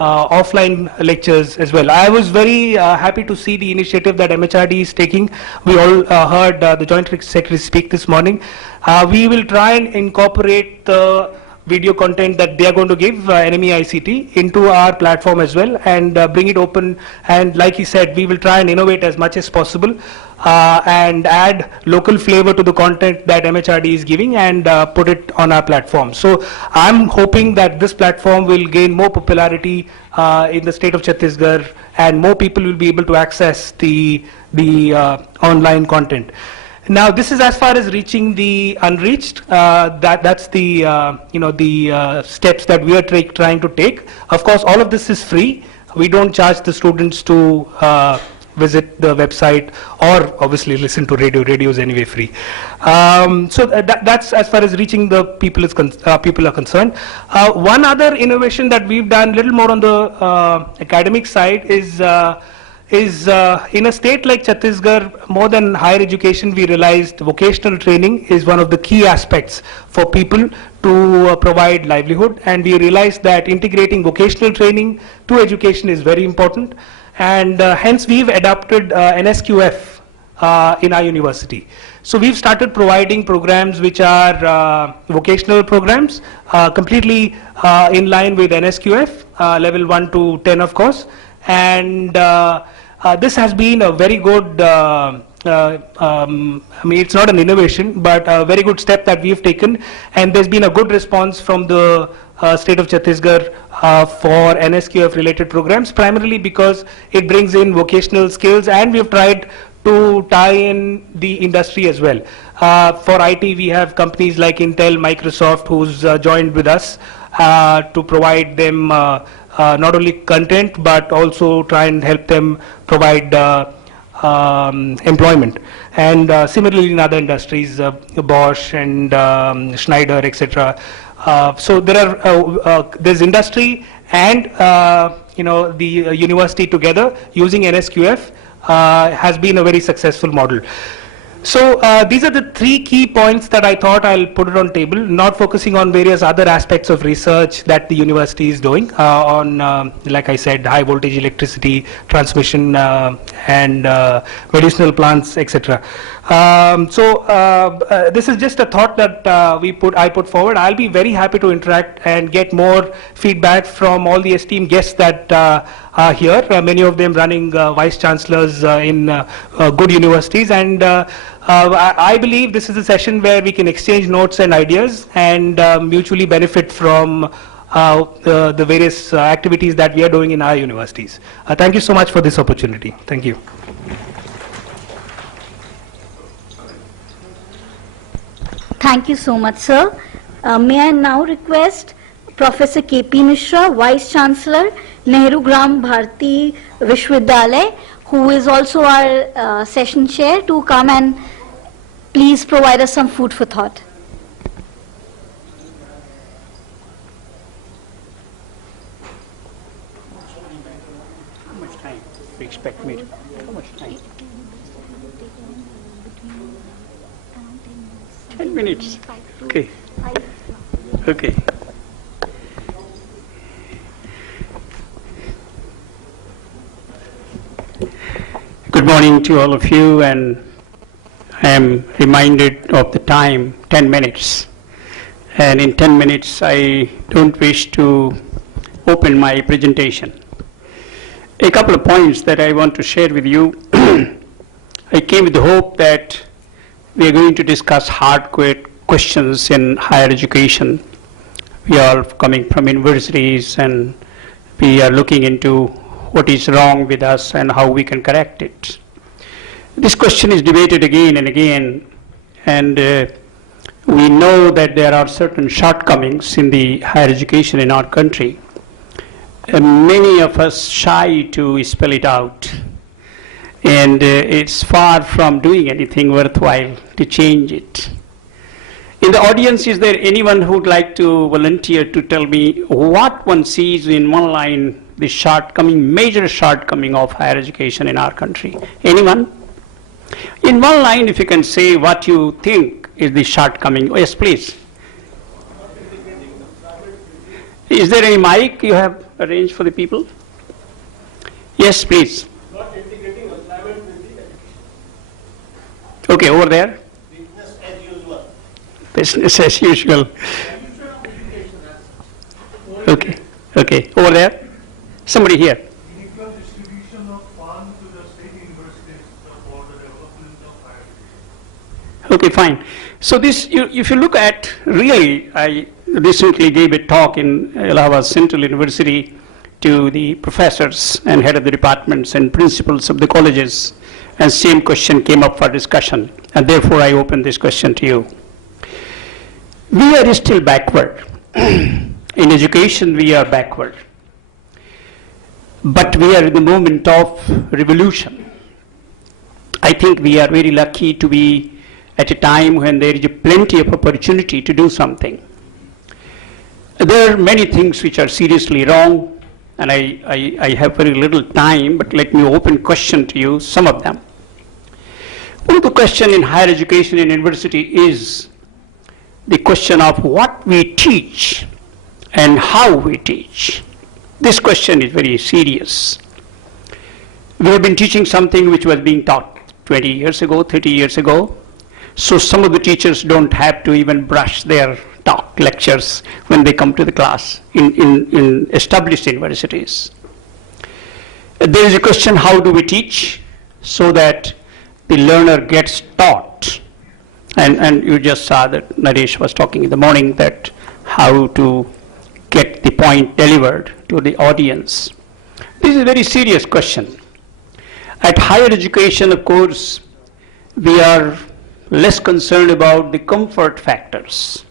offline lectures as well. I was very happy to see the initiative that MHRD is taking. We all heard the Joint Secretary speak this morning. We will try and incorporate the video content that they are going to give, NME ICT, into our platform as well, and bring it open. And like he said, we will try and innovate as much as possible, and add local flavor to the content that MHRD is giving, and put it on our platform. So I'm hoping that this platform will gain more popularity in the state of Chhattisgarh, and more people will be able to access the online content. Now, this is as far as reaching the unreached. That's the steps that we are trying to take. Of course, all of this is free. We don't charge the students to visit the website, or obviously listen to radio. Radio is anyway free. So that's as far as reaching the people people are concerned. One other innovation that we've done, a little more on the academic side, is in a state like Chhattisgarh, more than higher education, we realized vocational training is one of the key aspects for people to provide livelihood, and we realized that integrating vocational training to education is very important, and hence we've adopted NSQF in our university. So we've started providing programs which are vocational programs, completely in line with NSQF, level 1 to 10 of course, and this has been a very good, I mean, it's not an innovation, but a very good step that we've taken, and there's been a good response from the state of Chhattisgarh for NSQF related programs, primarily because it brings in vocational skills, and we've tried to tie in the industry as well. For IT, we have companies like Intel, Microsoft, who's joined with us to provide them not only content, but also try and help them provide employment. And similarly in other industries, Bosch and Schneider, etc. So there's industry and the university together using NSQF has been a very successful model. So these are the three key points that I thought I'll put it on table, not focusing on various other aspects of research that the university is doing on, like I said, high voltage electricity, transmission, and medicinal plants, etc. This is just a thought that I put forward. I'll be very happy to interact and get more feedback from all the esteemed guests that are here, many of them running vice chancellors in good universities, and I believe this is a session where we can exchange notes and ideas and mutually benefit from the various activities that we are doing in our universities. Thank you so much for this opportunity. Thank you. Thank you so much, sir. May I now request Professor K.P. Mishra, Vice Chancellor, Nehru Bharati Vishwavidyalaya, who is also our session chair, to come and please provide us some food for thought. How much time do you expect me to? How much time? 10 minutes. Okay. Okay. Good morning to all of you, and I am reminded of the time, 10 minutes. And in 10 minutes, I don't wish to open my presentation. A couple of points that I want to share with you. I came with the hope that we are going to discuss hardcore questions in higher education. We are coming from universities and we are looking into what is wrong with us and how we can correct it. This question is debated again and again, and we know that there are certain shortcomings in the higher education in our country. Many of us shy to spell it out, and it's far from doing anything worthwhile to change it. In the audience, is there anyone who would like to volunteer to tell me what one sees in one line the shortcoming, major shortcoming of higher education in our country? Anyone? In one line, if you can say what you think is the shortcoming. Oh, yes, please. Is there any mic you have arranged for the people? Yes, please. Not integrating employment with the education. Okay, over there. Business as usual. Business as usual. Okay, okay, over there. Somebody here. Equal distribution of funds to the state universities for the development of higher education. Okay, fine. So this, if you look at, really, I recently gave a talk in Allahabad Central University to the professors and head of the departments and principals of the colleges, and same question came up for discussion, and therefore I open this question to you. We are still backward. In education, we are backward. But we are in the moment of revolution. I think we are very lucky to be at a time when there is plenty of opportunity to do something. There are many things which are seriously wrong, and I have very little time, but let me open question to you, some of them. One of the questions in higher education in university is the question of what we teach and how we teach. This question is very serious. We have been teaching something which was being taught 20 years ago, 30 years ago. So some of the teachers don't have to even brush their talk lectures when they come to the class in established universities. There is a question, how do we teach so that the learner gets taught? And you just saw that Naresh was talking in the morning that how to get the point delivered to the audience. This is a very serious question. At higher education, of course, we are less concerned about the comfort factors,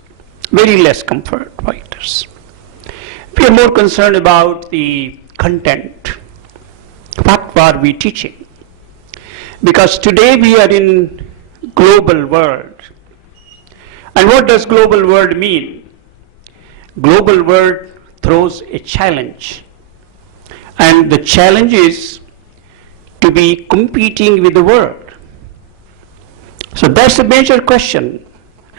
very less comfort factors. We are more concerned about the content. What are we teaching? Because today we are in global world. And what does global world mean? Global world throws a challenge. And the challenge is to be competing with the world. So that's a major question.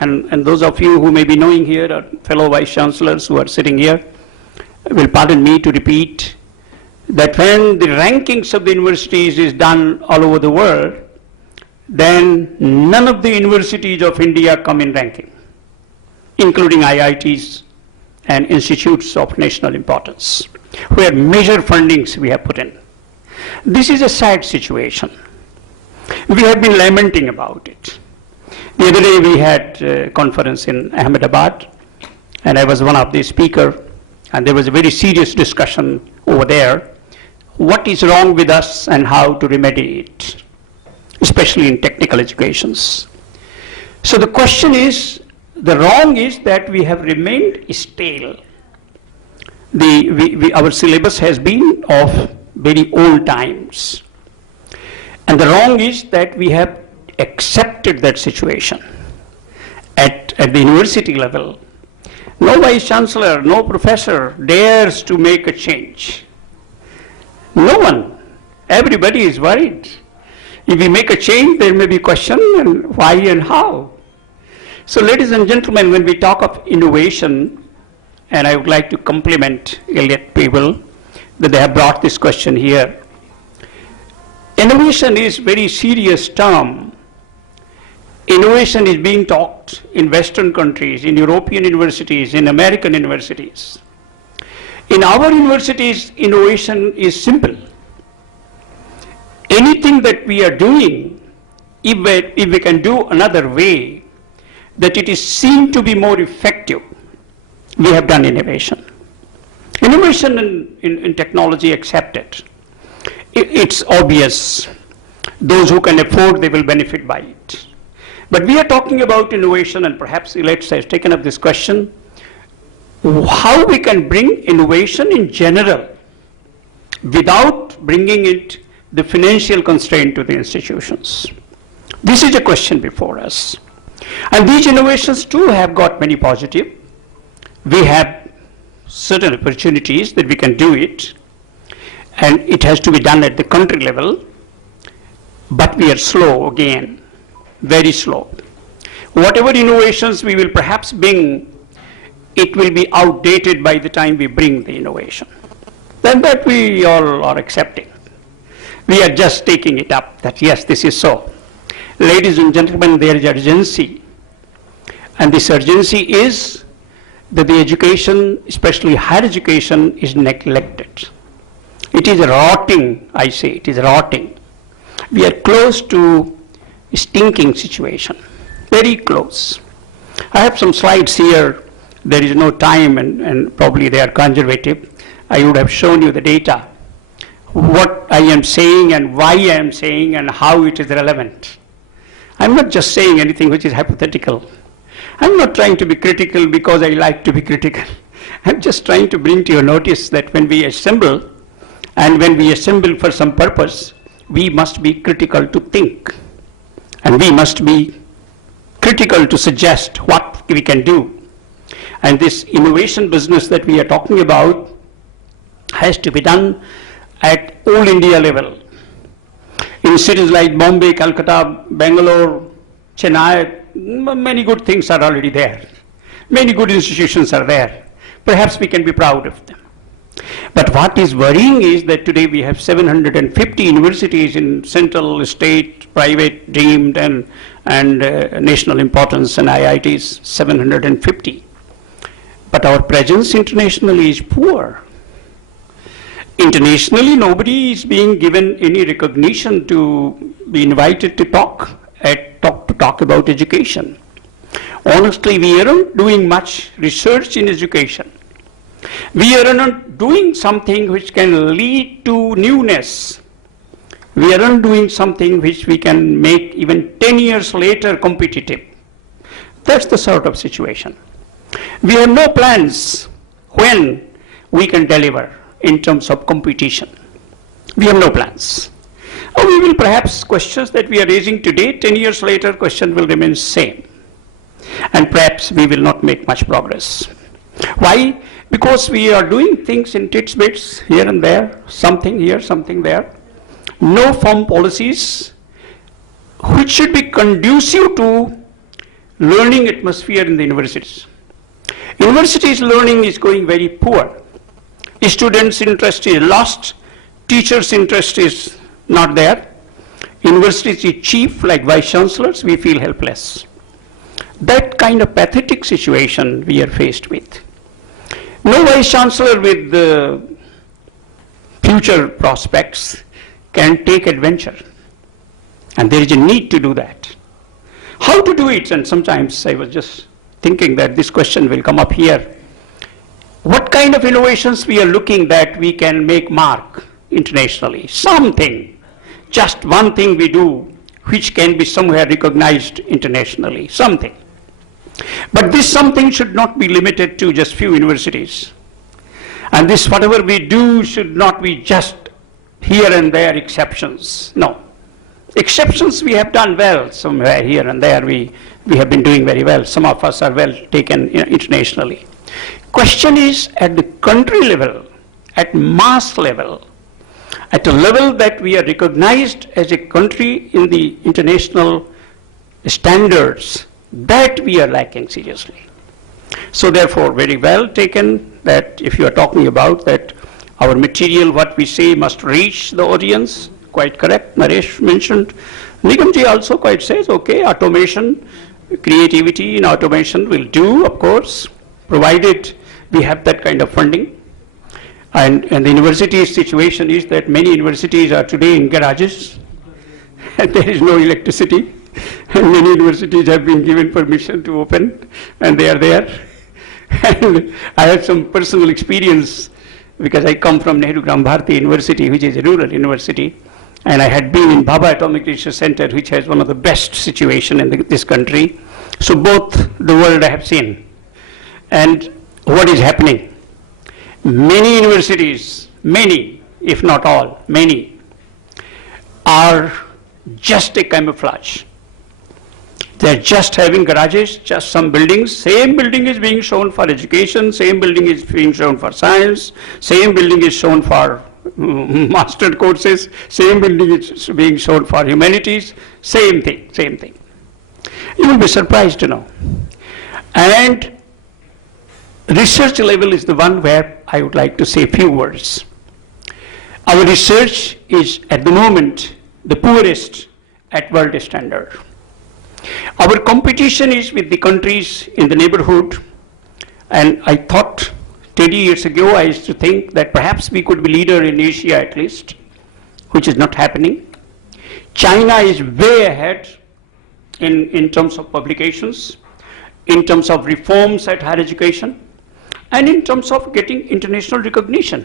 And those of you who may be knowing here, or fellow vice chancellors who are sitting here, will pardon me to repeat that when the rankings of the universities is done all over the world, then none of the universities of India come in ranking, including IITs and institutes of national importance, where major fundings we have put in. This is a sad situation. We have been lamenting about it. The other day we had a conference in Ahmedabad, and I was one of the speakers, and there was a very serious discussion over there. What is wrong with us and how to remedy it, especially in technical educations. So the question is, the wrong is that we have remained stale. Our syllabus has been of very old times. And the wrong is that we have accepted that situation. At the university level, no vice chancellor, no professor dares to make a change. No one. Everybody is worried. If we make a change, there may be question and why and how. So ladies and gentlemen, when we talk of innovation, and I would like to compliment Elliott people that they have brought this question here. Innovation is very serious term. Innovation is being taught in Western countries, in European universities, in American universities. In our universities, innovation is simple. anything that we are doing, if we can do another way, that it is seen to be more effective, we have done innovation. Innovation in technology accepted. It's obvious. Those who can afford, they will benefit by it. But we are talking about innovation, and perhaps Iterate has taken up this question, how we can bring innovation in general without bringing it the financial constraint to the institutions. This is a question before us. And these innovations too have got many positive. We have certain opportunities that we can do it, and it has to be done at the country level, but we are slow again, very slow. Whatever innovations we will perhaps bring, it will be outdated by the time we bring the innovation. Then that we all are accepting. We are just taking it up that yes, this is so. Ladies and gentlemen, there is urgency. And this urgency is that the education, especially higher education, is neglected. It is rotting, I say, it is rotting. We are close to a stinking situation, very close. I have some slides here. There is no time, and probably they are conservative. I would have shown you the data, what I am saying and why I am saying and how it is relevant. I'm not just saying anything which is hypothetical. I'm not trying to be critical because I like to be critical. I'm just trying to bring to your notice that when we assemble, and when we assemble for some purpose, we must be critical to think. And we must be critical to suggest what we can do. And this innovation business that we are talking about has to be done at all India level. In cities like Bombay, Calcutta, Bangalore, Chennai, many good things are already there. Many good institutions are there. Perhaps we can be proud of them. But what is worrying is that today we have 750 universities in central, state, private, deemed, and national importance, and IITs, 750. But our presence internationally is poor. Internationally, nobody is being given any recognition to be invited to talk about education. Honestly, we aren't doing much research in education. We are not doing something which can lead to newness. We aren't doing something which we can make even 10 years later competitive. That's the sort of situation. We have no plans when we can deliver in terms of competition. We have no plans. Or we will perhaps questions that we are raising today, 10 years later, question will remain same. And perhaps we will not make much progress. Why? Because we are doing things in tits-bits, here and there, something here, something there. No firm policies which should be conducive to learning atmosphere in the universities. Universities learning is going very poor. Students' interest is lost. Teachers' interest is not there. University chief, like vice chancellors, we feel helpless. That kind of pathetic situation we are faced with. No vice chancellor with the future prospects can take adventure. And there is a need to do that. How to do it? And sometimes I was just thinking that this question will come up here. What kind of innovations we are looking that we can make mark internationally? Something, just one thing we do which can be somewhere recognized internationally, something. But this something should not be limited to just few universities. And this whatever we do should not be just here and there exceptions. No. Exceptions we have done well somewhere here and there. We have been doing very well. Some of us are well taken internationally. Question is at the country level, at mass level, at a level that we are recognized as a country in the international standards, that we are lacking seriously. So therefore, very well taken that if you are talking about that our material, what we say must reach the audience, quite correct. Naresh mentioned. Nigamji also quite says, okay, automation, creativity in automation will do, of course, provided we have that kind of funding. And the university situation is that many universities are today in garages. and there is no electricity. And many universities have been given permission to open, and they are there. And I have some personal experience because I come from Nehru Bharati University, which is a rural university, and I had been in Bhabha Atomic Research Center, which has one of the best situation in this country. So both the world I have seen. And what is happening? Many universities, many, if not all, many, are just a camouflage. They're just having garages, just some buildings. Same building is being shown for education, same building is being shown for science, same building is shown for master courses, same building is being shown for humanities, same thing, same thing. You will be surprised to know. And research level is the one where I would like to say a few words. Our research is at the moment the poorest at world standard. Our competition is with the countries in the neighborhood, and I thought 20 years ago I used to think that perhaps we could be leader in Asia at least, which is not happening. China is way ahead in terms of publications, in terms of reforms at higher education, and in terms of getting international recognition.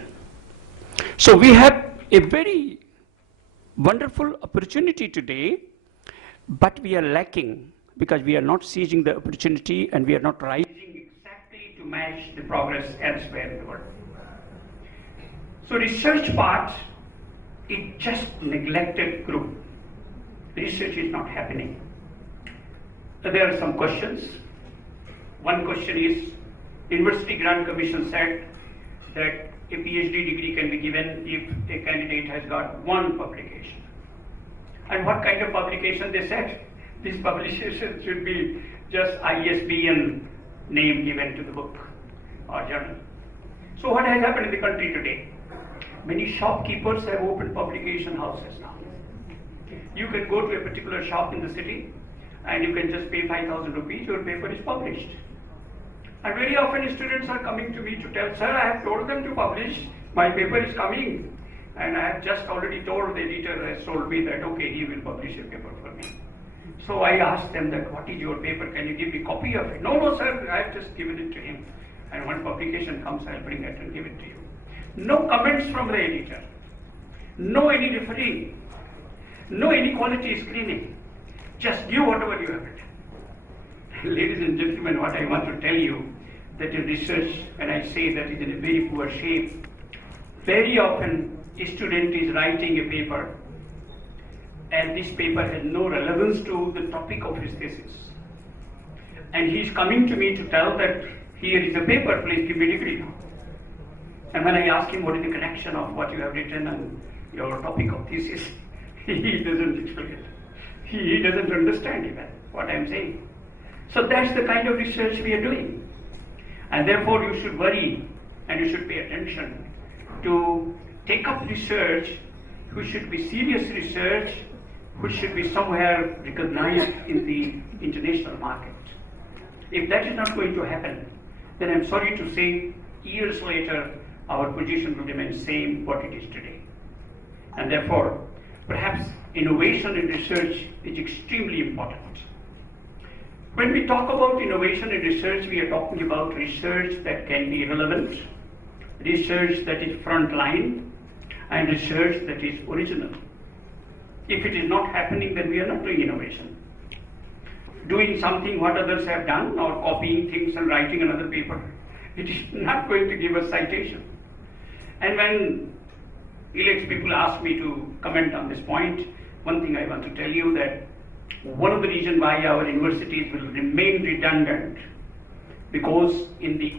So we have a very wonderful opportunity today, but we are lacking because we are not seizing the opportunity and we are not rising exactly to match the progress elsewhere in the world. So research part, it just neglected group. Research is not happening. So there are some questions. One question is, University Grant Commission said that a PhD degree can be given if a candidate has got one publication. And what kind of publication they said? This publication should be just ISBN name given to the book or journal. So what has happened in the country today? Many shopkeepers have opened publication houses now. You can go to a particular shop in the city and you can just pay 5,000 rupees, your paper is published. And very often students are coming to me to tell, sir, I have told them to publish, my paper is coming. And I have just already told the editor has told me that, okay, he will publish a paper for me. So I asked them that, what is your paper? Can you give me a copy of it? No, no, sir, I have just given it to him. And when publication comes, I'll bring it and give it to you. No comments from the editor. No any referring. No any quality screening. Just give whatever you have it. Ladies and gentlemen, what I want to tell you, that in research, when I say that it is in a very poor shape, very often a student is writing a paper and this paper has no relevance to the topic of his thesis. And he is coming to me to tell that here is a paper, please give me a degree now. And when I ask him what is the connection of what you have written and your topic of thesis, he doesn't explain it. He doesn't understand even what I am saying. So that's the kind of research we are doing. And therefore you should worry and you should pay attention to take up research which should be serious research, which should be somewhere recognized in the international market. If that is not going to happen, then I'm sorry to say, years later, our position will remain same what it is today. And therefore, perhaps innovation in research is extremely important. When we talk about innovation in research, we are talking about research that can be relevant, research that is frontline, and research that is original. If it is not happening, then we are not doing innovation. Doing something what others have done or copying things and writing another paper, it is not going to give us citation. And when elect people ask me to comment on this point, one thing I want to tell you that one of the reasons why our universities will remain redundant, because in the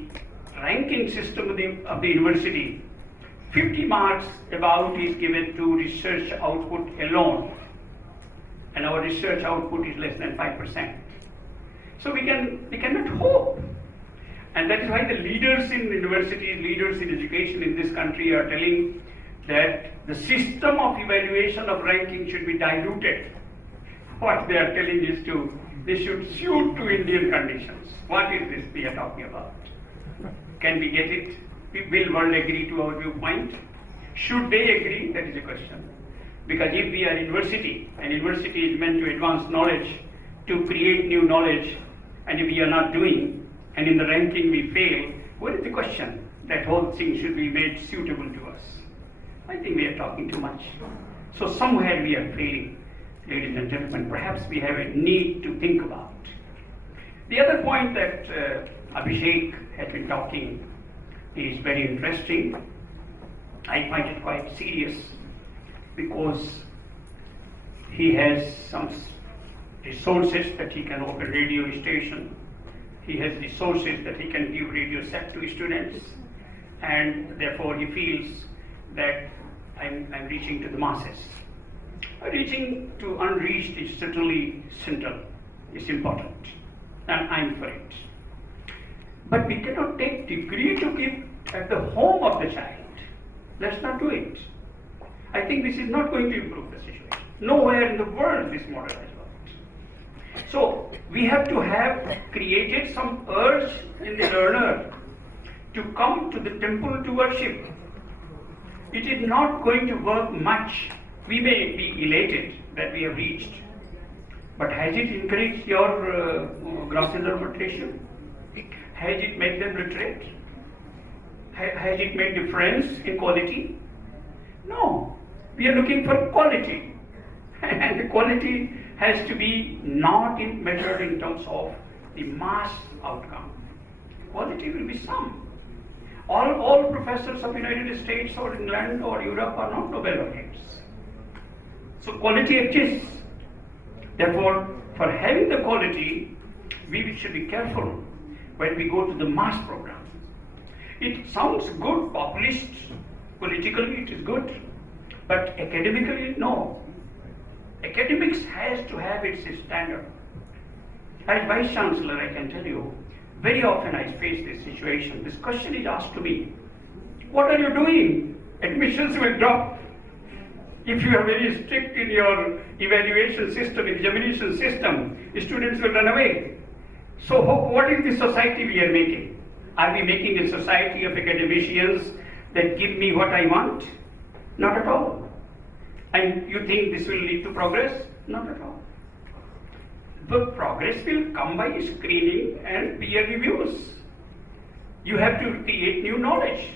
ranking system of the university, 50 marks about is given to research output alone, and our research output is less than 5%. So we cannot hope. And that is why the leaders in universities, leaders in education in this country are telling that the system of evaluation of ranking should be diluted. What they are telling is they should suit to Indian conditions. What is this we are talking about? Can we get it? Will world agree to our viewpoint? Should they agree? That is a question. Because if we are university, and university is meant to advance knowledge, to create new knowledge, and if we are not doing, and in the ranking we fail, what is the question? That whole thing should be made suitable to us. I think we are talking too much. So somewhere we are failing, ladies and gentlemen. Perhaps we have a need to think about. The other point that Abhishek has been talking is very interesting. I find it quite serious because he has some resources that he can open radio station. He has resources that he can give radio set to students, and therefore he feels that I'm reaching to the masses. Reaching to unreached is certainly central, it's important, and I'm for it. But we cannot take degree to give at the home of the child. Let's not do it. I think this is not going to improve the situation. Nowhere in the world this model has worked. So we have to have created some urge in the learner to come to the temple to worship. It is not going to work much. We may be elated that we have reached, but has it increased your grosses or moderation? Has it made them literate? Has it made difference in quality? No. We are looking for quality. And the quality has to be not measured in terms of the mass outcome. Quality will be some. All professors of United States or England or Europe are not Nobel laureates. So quality exists. Therefore, for having the quality, we should be careful when we go to the mass program. It sounds good, populist, politically it is good, but academically, no. Academics has to have its standard. As Vice Chancellor, I can tell you, very often I face this situation. This question is asked to me, what are you doing? Admissions will drop. If you are very strict in your evaluation system, examination system, students will run away. So what is the society we are making? Are we making a society of academicians that give me what I want? Not at all. And you think this will lead to progress? Not at all. The progress will come by screening and peer reviews. You have to create new knowledge.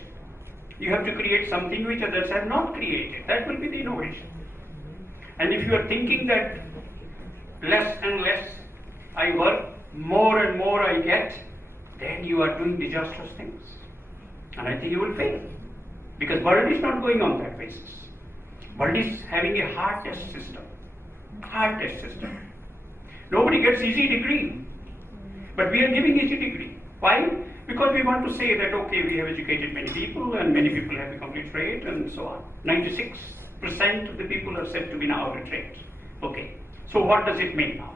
You have to create something which others have not created. That will be the innovation. And if you are thinking that less and less I work, more and more I get, then you are doing disastrous things. And I think you will fail. Because world is not going on that basis. World is having a hard test system. Hard test system. Nobody gets easy degree. But we are giving easy degree. Why? Because we want to say that, okay, we have educated many people and many people have become literate and so on. 96% of the people are said to be now literate. Okay. So what does it mean now?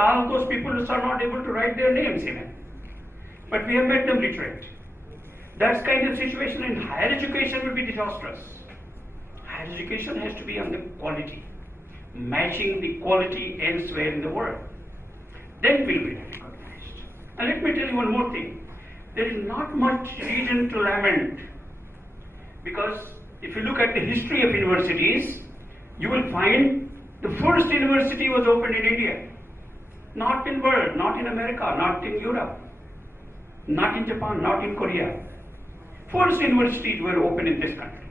All those people are not able to write their names even. But we have made them literate. That kind of situation in higher education will be disastrous. Higher education has to be on the quality, matching the quality elsewhere in the world. Then we will be recognized. And let me tell you one more thing. There is not much reason to lament, because if you look at the history of universities, you will find the first university was opened in India. Not in world, not in America, not in Europe, not in Japan, not in Korea. First universities were opened in this country.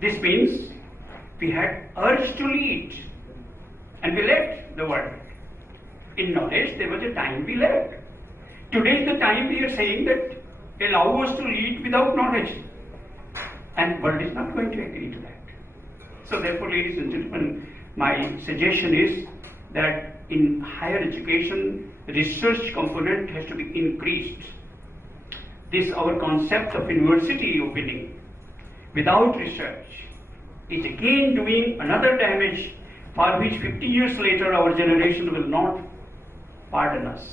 This means we had urge to lead, and we led the world. In knowledge, there was a time we led. Today is the time we are saying that allow us to lead without knowledge. And world is not going to agree to that. So therefore, ladies and gentlemen, my suggestion is that in higher education, research component has to be increased. This our concept of university opening without research is again doing another damage for which 50 years later our generation will not pardon us.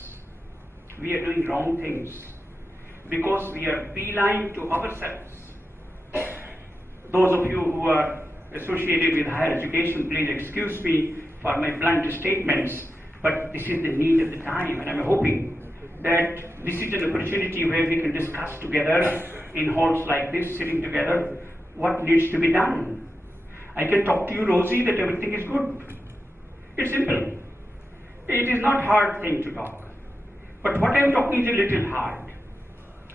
We are doing wrong things because we are beeline to ourselves. Those of you who are associated with higher education, please excuse me for my blunt statements, but this is the need of the time, and I'm hoping that this is an opportunity where we can discuss together in halls like this, sitting together, what needs to be done. I can talk to you, Rosie, that everything is good. It's simple. It is not hard thing to talk. But what I am talking is a little hard.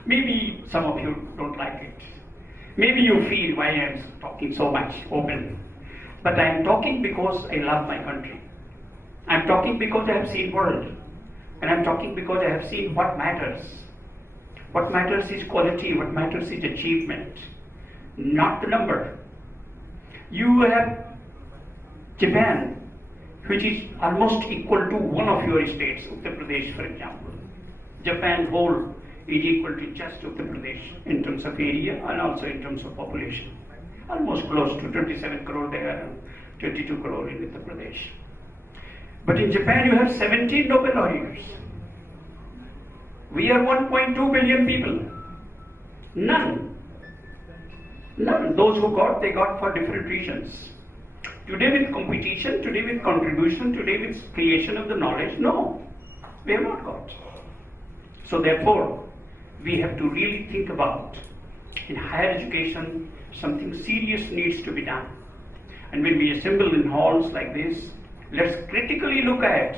Maybe some of you don't like it. Maybe you feel why I am talking so much open. But I am talking because I love my country. I am talking because I have seen world. And I am talking because I have seen what matters. What matters is quality, what matters is achievement, not the number. You have Japan, which is almost equal to one of your states, Uttar Pradesh, for example. Japan whole is equal to just Uttar Pradesh in terms of area and also in terms of population. Almost close to 27 crore there and 22 crore in Uttar Pradesh. But in Japan you have 17 Nobel laureates. We are 1.2 billion people. None. Those who got, they got for different reasons. Today with competition, today with contribution, today with creation of the knowledge, no, we have not got. So therefore, we have to really think about, in higher education, something serious needs to be done. And when we assemble in halls like this, let's critically look at,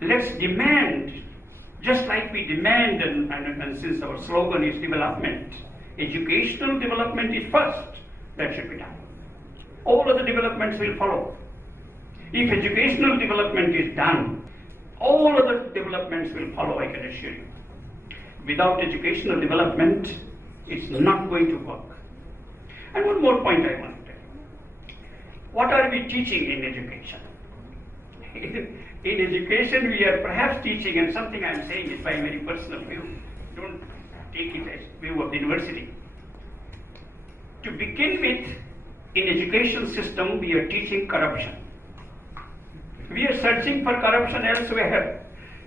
let's demand, just like we demand, and since our slogan is development, educational development is first, that should be done. All other developments will follow. If educational development is done, all other developments will follow, I can assure you. Without educational development, it's not going to work. And one more point I want to tell you. What are we teaching in education? In education, we are perhaps teaching, and something I am saying is by a very personal view. Don't take it as view of the university. To begin with, in education system, we are teaching corruption. We are searching for corruption elsewhere,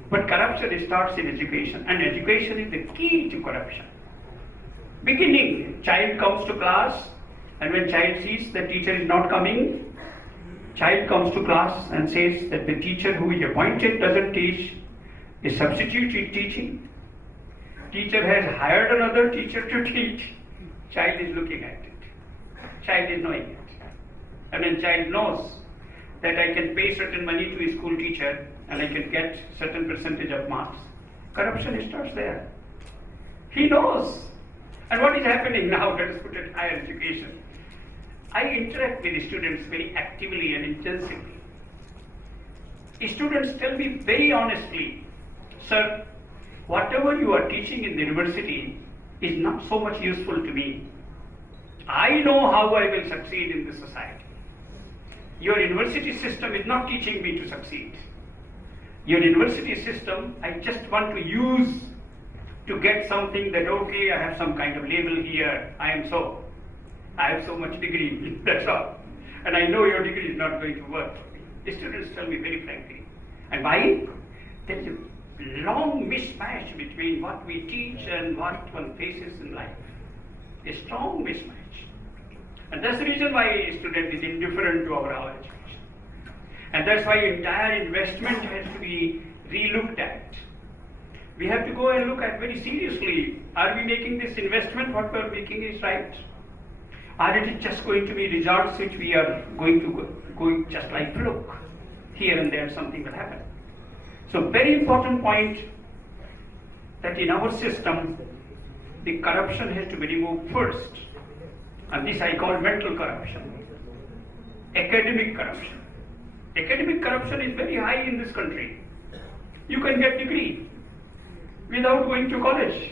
but corruption starts in education, and education is the key to corruption. Beginning, child comes to class, and when child sees the teacher is not coming, child comes to class and says that the teacher who is appointed doesn't teach, a substitute is teaching. Teacher has hired another teacher to teach. Child is looking at it. Child is knowing it. And when child knows that I can pay certain money to a school teacher and I can get certain percentage of marks, corruption starts there. He knows. And what is happening now, let us put it higher education. I interact with students very actively and intensively. Students tell me very honestly, sir, whatever you are teaching in the university is not so much useful to me. I know how I will succeed in this society. Your university system is not teaching me to succeed. Your university system, I just want to use to get something that, okay, I have some kind of label here, I have so much degree, that's all. And I know your degree is not going to work for me. The students tell me very frankly. And why? There is a long mismatch between what we teach and what one faces in life. A strong mismatch. And that's the reason why a student is indifferent to our higher education. And that's why entire investment has to be re-looked at. We have to go and look at very seriously, are we making this investment, what we are making is right? Or is it just going to be results which we are going to go just like fluke? Here and there something will happen. So very important point that in our system, the corruption has to be removed first. And this I call mental corruption. Academic corruption. Academic corruption is very high in this country. You can get degree without going to college.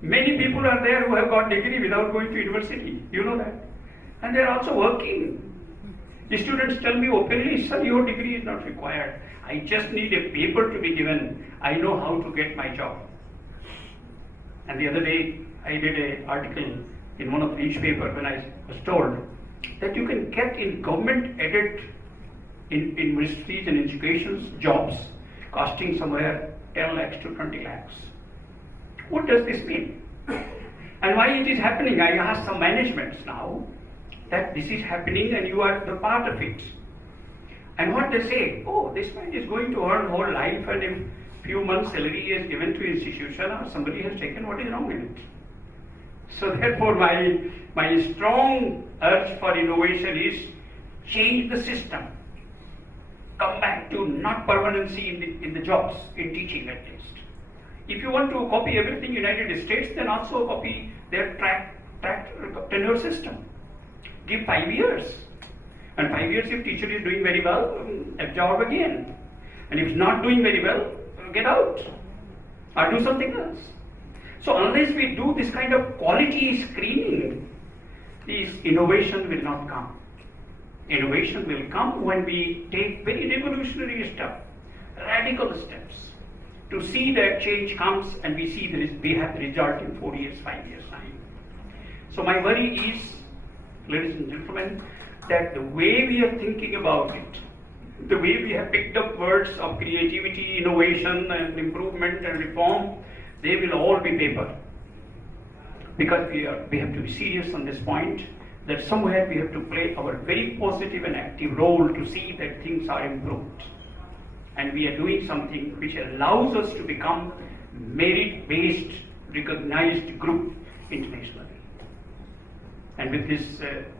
Many people are there who have got degree without going to university. You know that. And they are also working. The students tell me openly, sir, your degree is not required. I just need a paper to be given. I know how to get my job. And the other day, I read an article in one of the newspapers when I was told that you can get in government-aided in universities and educations jobs costing somewhere 10 lakhs to 20 lakhs. What does this mean? And why it is happening? I ask some managements now that this is happening and you are the part of it. And what they say, oh, this man is going to earn whole life and if few months salary is given to institution or somebody has taken, what is wrong in it? So therefore my strong urge for innovation is change the system. Come back to not permanency in the jobs, in teaching at least. If you want to copy everything United States, then also copy their track tenure system. Give 5 years. And 5 years if teacher is doing very well, absorb again. And if not doing very well, get out. Or do something else. So unless we do this kind of quality screening, this innovation will not come. Innovation will come when we take very revolutionary stuff, radical steps, to see that change comes and we see we have the result in 4 years, 5 years time. So my worry is, ladies and gentlemen, that the way we are thinking about it, the way we have picked up words of creativity, innovation and improvement and reform, they will all be paper. Because we have to be serious on this point, that somewhere we have to play our very positive and active role to see that things are improved. And we are doing something which allows us to become merit-based, recognized group internationally. And with this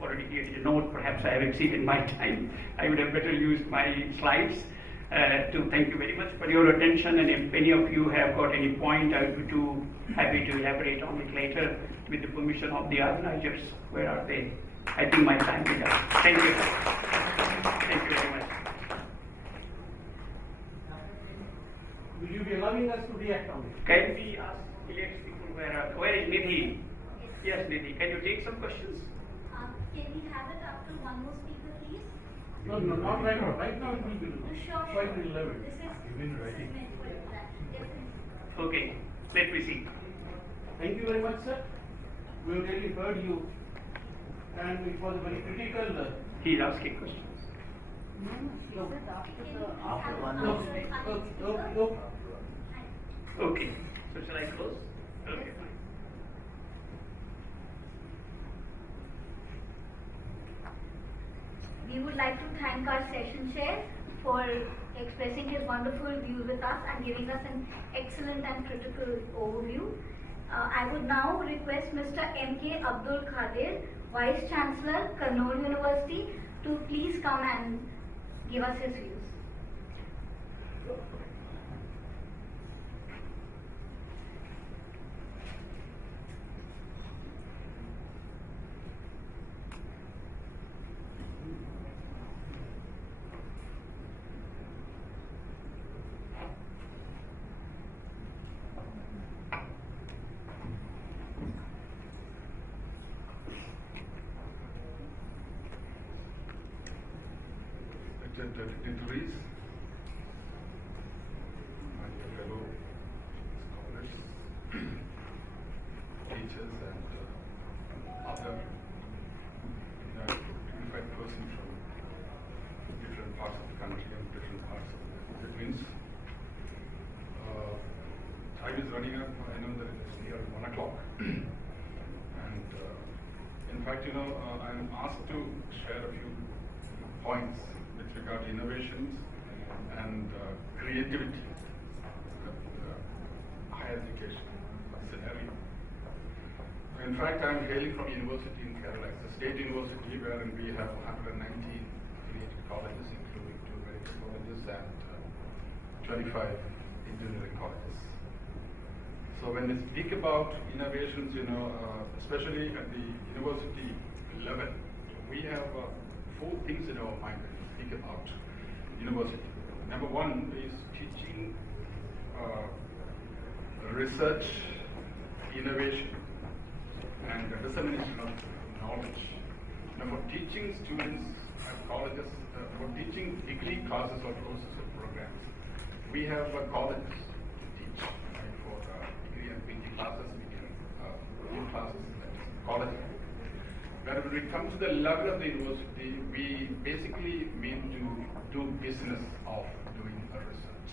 already here a note, perhaps I have exceeded my time. I would have better used my slides to thank you very much for your attention. And if any of you have got any point, I would be too happy to elaborate on it later with the permission of the organizers. Where are they? I think my time is up. Thank you. Thank you very much. Will you be allowing us to react on it? Can we ask elect people where is Nidhi? Yes, Nidhi. Can you take some questions? Can we have it after one more speaker, please? No, not right now. Right now it will be Sure. quite relevant. This is Even writing. Okay, let me see. Thank you very much, sir. We really heard you, and it was very critical. He's asking questions. After one No, no. Okay, so shall I close? Okay, fine. We would like to thank our session chair for expressing his wonderful views with us and giving us an excellent and critical overview. I would now request Mr. M.K. Abdul Khader, Vice Chancellor, Kannur University, to please come and give us his views. Dignitaries, my fellow scholars, teachers, and other dignified persons from different parts of the country and different parts of the means. Time is running up. I know that it is near 1 o'clock, and in fact, I'm asked to share a few points with regard to innovations and creativity, higher education scenario. In fact, I'm hailing from a university in Kerala. It's a state university wherein we have 119 affiliated colleges, including 2 medical colleges and 25 engineering colleges. So when we speak about innovations, especially at the university level, we have 4 things in our mind when we speak about university. Number 1 is teaching, research, innovation, and dissemination of knowledge. Now for teaching students at colleges, for teaching degree classes or courses or programs, we have colleges to teach. Right? For degree and PG classes, we can do classes at college. But when we come to the level of the university, we basically mean to do business of doing a research.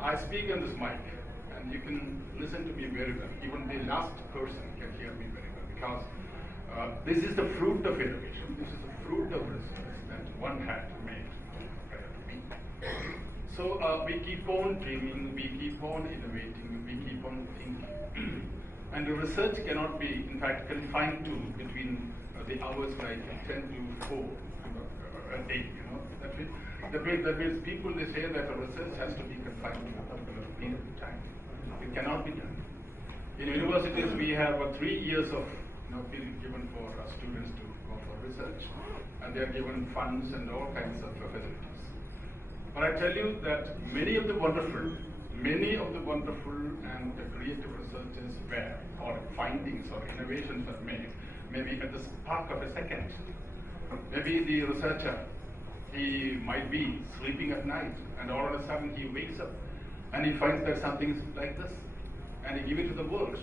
I speak on this mic, and you can listen to me very well. Even the last person can hear me very well, because this is the fruit of innovation. This is the fruit of research that one had made. So we keep on dreaming, we keep on innovating, we keep on thinking. And the research cannot be, in fact, confined to between the hours like 10 to 4 a day. That means people, they say that a research has to be confined to a particular period of time. It cannot be done. In universities, we have 3 years of period given for students to go for research, and they are given funds and all kinds of facilities. But I tell you that many of the wonderful and creative researches were, or findings or innovations are made, maybe at the spark of a second. Maybe the researcher, he might be sleeping at night, and all of a sudden he wakes up and he finds that something is like this, and he gives it to the world.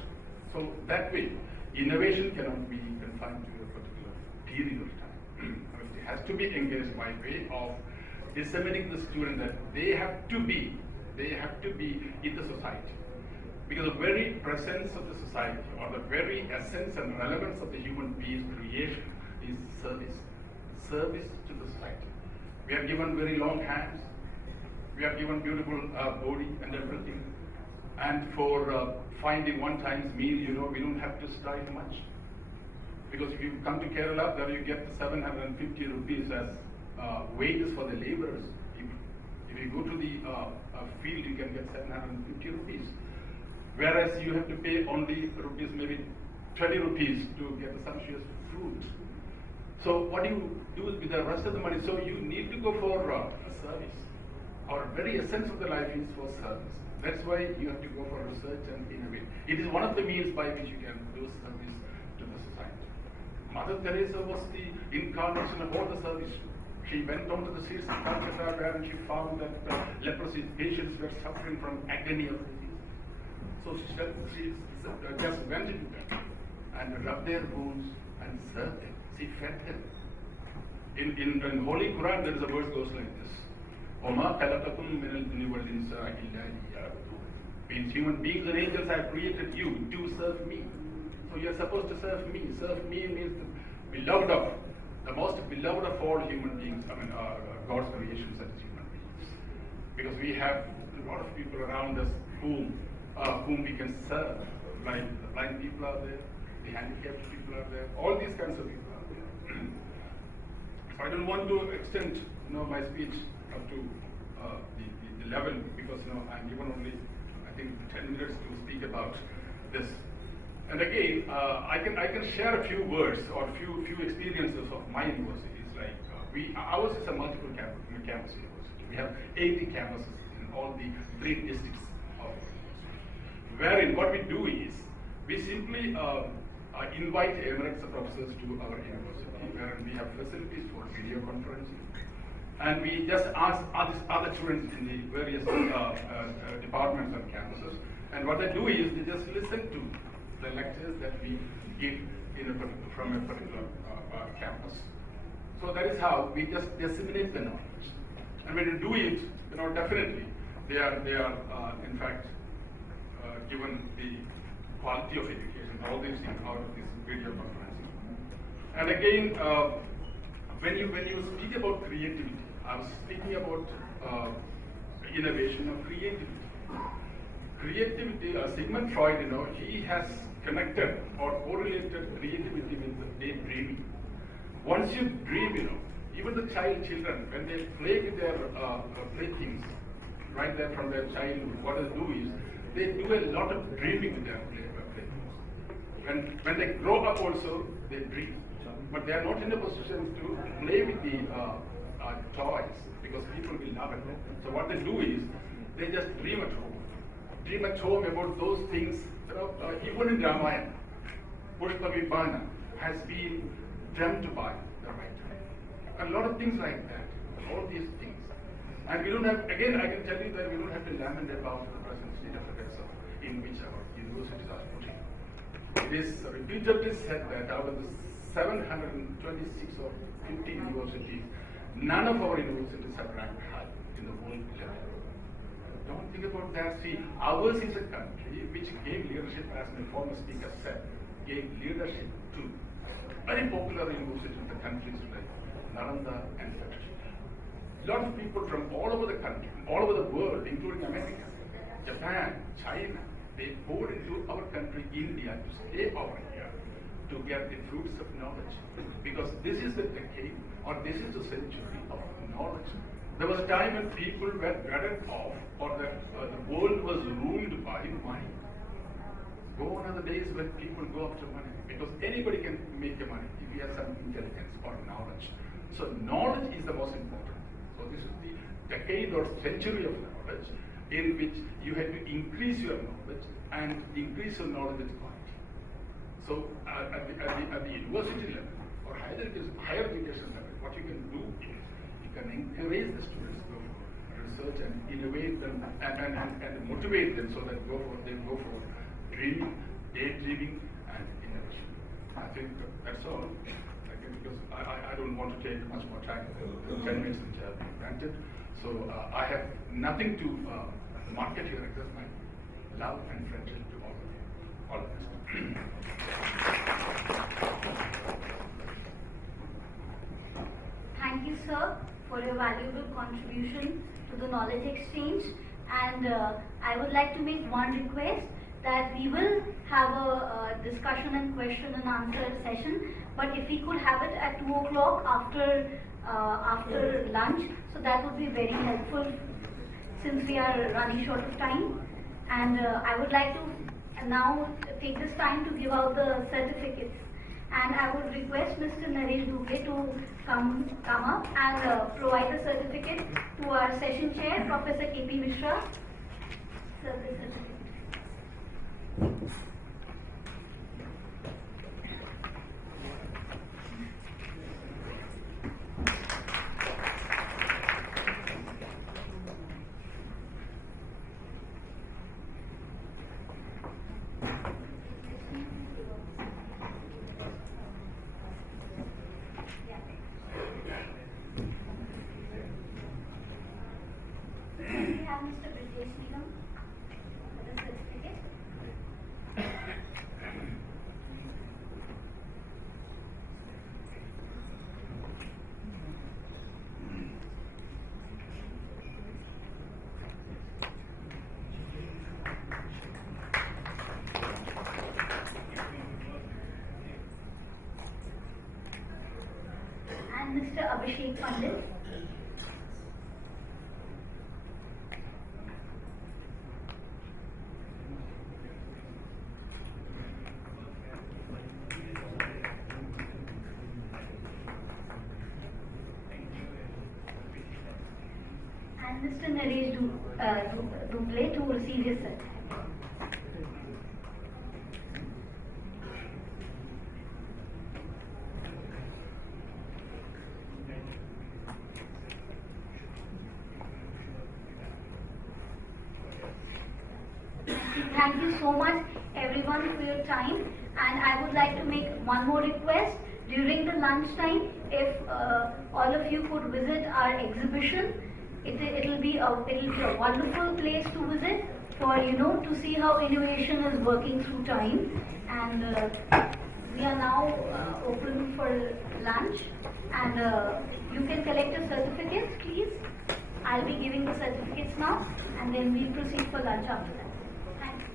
So that way, innovation cannot be confined to a particular period of time. It has to be engaged by way of disseminating the student that they have to be in the society. Because the very presence of the society, or the very essence and relevance of the human being's creation is service. Service to the society. We are given very long hands. We are given beautiful body and everything. And for finding one time's meal, we don't have to strive much. Because if you come to Kerala, there you get 750 rupees as wages for the laborers. If you go to the field, you can get 750 rupees. Whereas you have to pay only rupees, maybe 20 rupees to get the sumptuous fruit. So what do you do with the rest of the money? So you need to go for service. Our very essence of the life is for service. That's why you have to go for research and innovate. It is one of the means by which you can do service to the society. Mother Teresa was the incarnation of all the service. She went on to the streets of Calcutta where she found that leprosy patients were suffering from agony of disease. So she just went into them and rubbed their wounds and served them. She fed them. In Holy Quran, there is a verse goes like this. Oma khalaqakum min al-jinni wal insa illa liya'budun. Means human beings and angels have created you to serve me. So you are supposed to serve me. Serve me means the most beloved of all human beings. God's creations as human beings. Because we have a lot of people around us whom we can serve. Like the blind people are there, the handicapped people are there, all these kinds of people are there. So I don't want to extend my speech up to the level because I'm given only I think 10 minutes to speak about this. And again, I can share a few words or few experiences of my universities. Like ours is a multiple campus university. We have 80 campuses in all the 3 districts of wherein what we do is we simply invite emeritus professors to our university, wherein we have facilities for video conferencing. And we just ask other students in the various departments and campuses. And what they do is they just listen to the lectures that we give from a particular campus. So that is how we just disseminate the knowledge. And when you do it, definitely they are in fact given the quality of education, all these things out of this video conferencing. And again, when you speak about creativity, I was speaking about innovation of creativity. Creativity, Sigmund Freud, he has connected or correlated creativity with daydreaming. Once you dream, even the children, when they play with their playthings, right there from their childhood, what they do is, they do a lot of dreaming with their playthings. When they grow up also, they dream. But they are not in a position to play with the toys, because people will love it. So what they do is, they just dream at home. Dream at home about those things. Even in Ramayana, Pushpavipana has been dreamt by the writer. A lot of things like that, all these things. And we don't have, again, I can tell you that we don't have to lament about the present state of affairs in which our universities are putting. It is repeatedly said that out of the 726 or 50 universities, none of our universities have ranked high in the world level. Don't think about that. See, ours is a country which gave leadership, as my former speaker said, gave leadership to very popular universities in the countries like Nalanda and Khader. A lot of people from all over the country, all over the world, including America, Japan, China, They pour into our country, India, to stay over here, to get the fruits of knowledge. Because this is the decade, or this is the century of knowledge. There was a time when people were better off, or the world was ruled by money. Gone are the days when people go after money, because anybody can make the money if he has some intelligence or knowledge. So knowledge is the most important. So this is the decade or century of knowledge in which you have to increase your knowledge and increase your knowledge with quality. So at the university level or higher education level, what you can do is you can encourage the students to go for research and innovate them and motivate them so that they go for dreaming, daydreaming, and innovation. I think that's all. Because I don't want to take much more time. 10 minutes which have been granted. So I have nothing to market here except my love and friendship to all of you. All the best. Thank you, sir, for your valuable contribution to the knowledge exchange. And I would like to make one request, that we will have a discussion and question and answer session, but if we could have it at 2 o'clock after lunch, so that would be very helpful since we are running short of time. And I would like to now take this time to give out the certificates. And I would request Mr. Naresh Duble to come up and provide the certificate to our session chair, Professor K.P. Mishra. Sir, the certificate. We have Mr. Brijesh Nigam for the certificate. And Mr. Abhishek Pandit. And Mr. Naresh Duble to receive his certificate. Thank you so much everyone for your time, and I would like to make one more request. During the lunch time, if all of you could visit our exhibition, it'll be a wonderful place to visit for to see how innovation is working through time. And we are now open for lunch, and you can collect your certificates, please. I'll be giving the certificates now, and then we'll proceed for lunch after that. Thanks.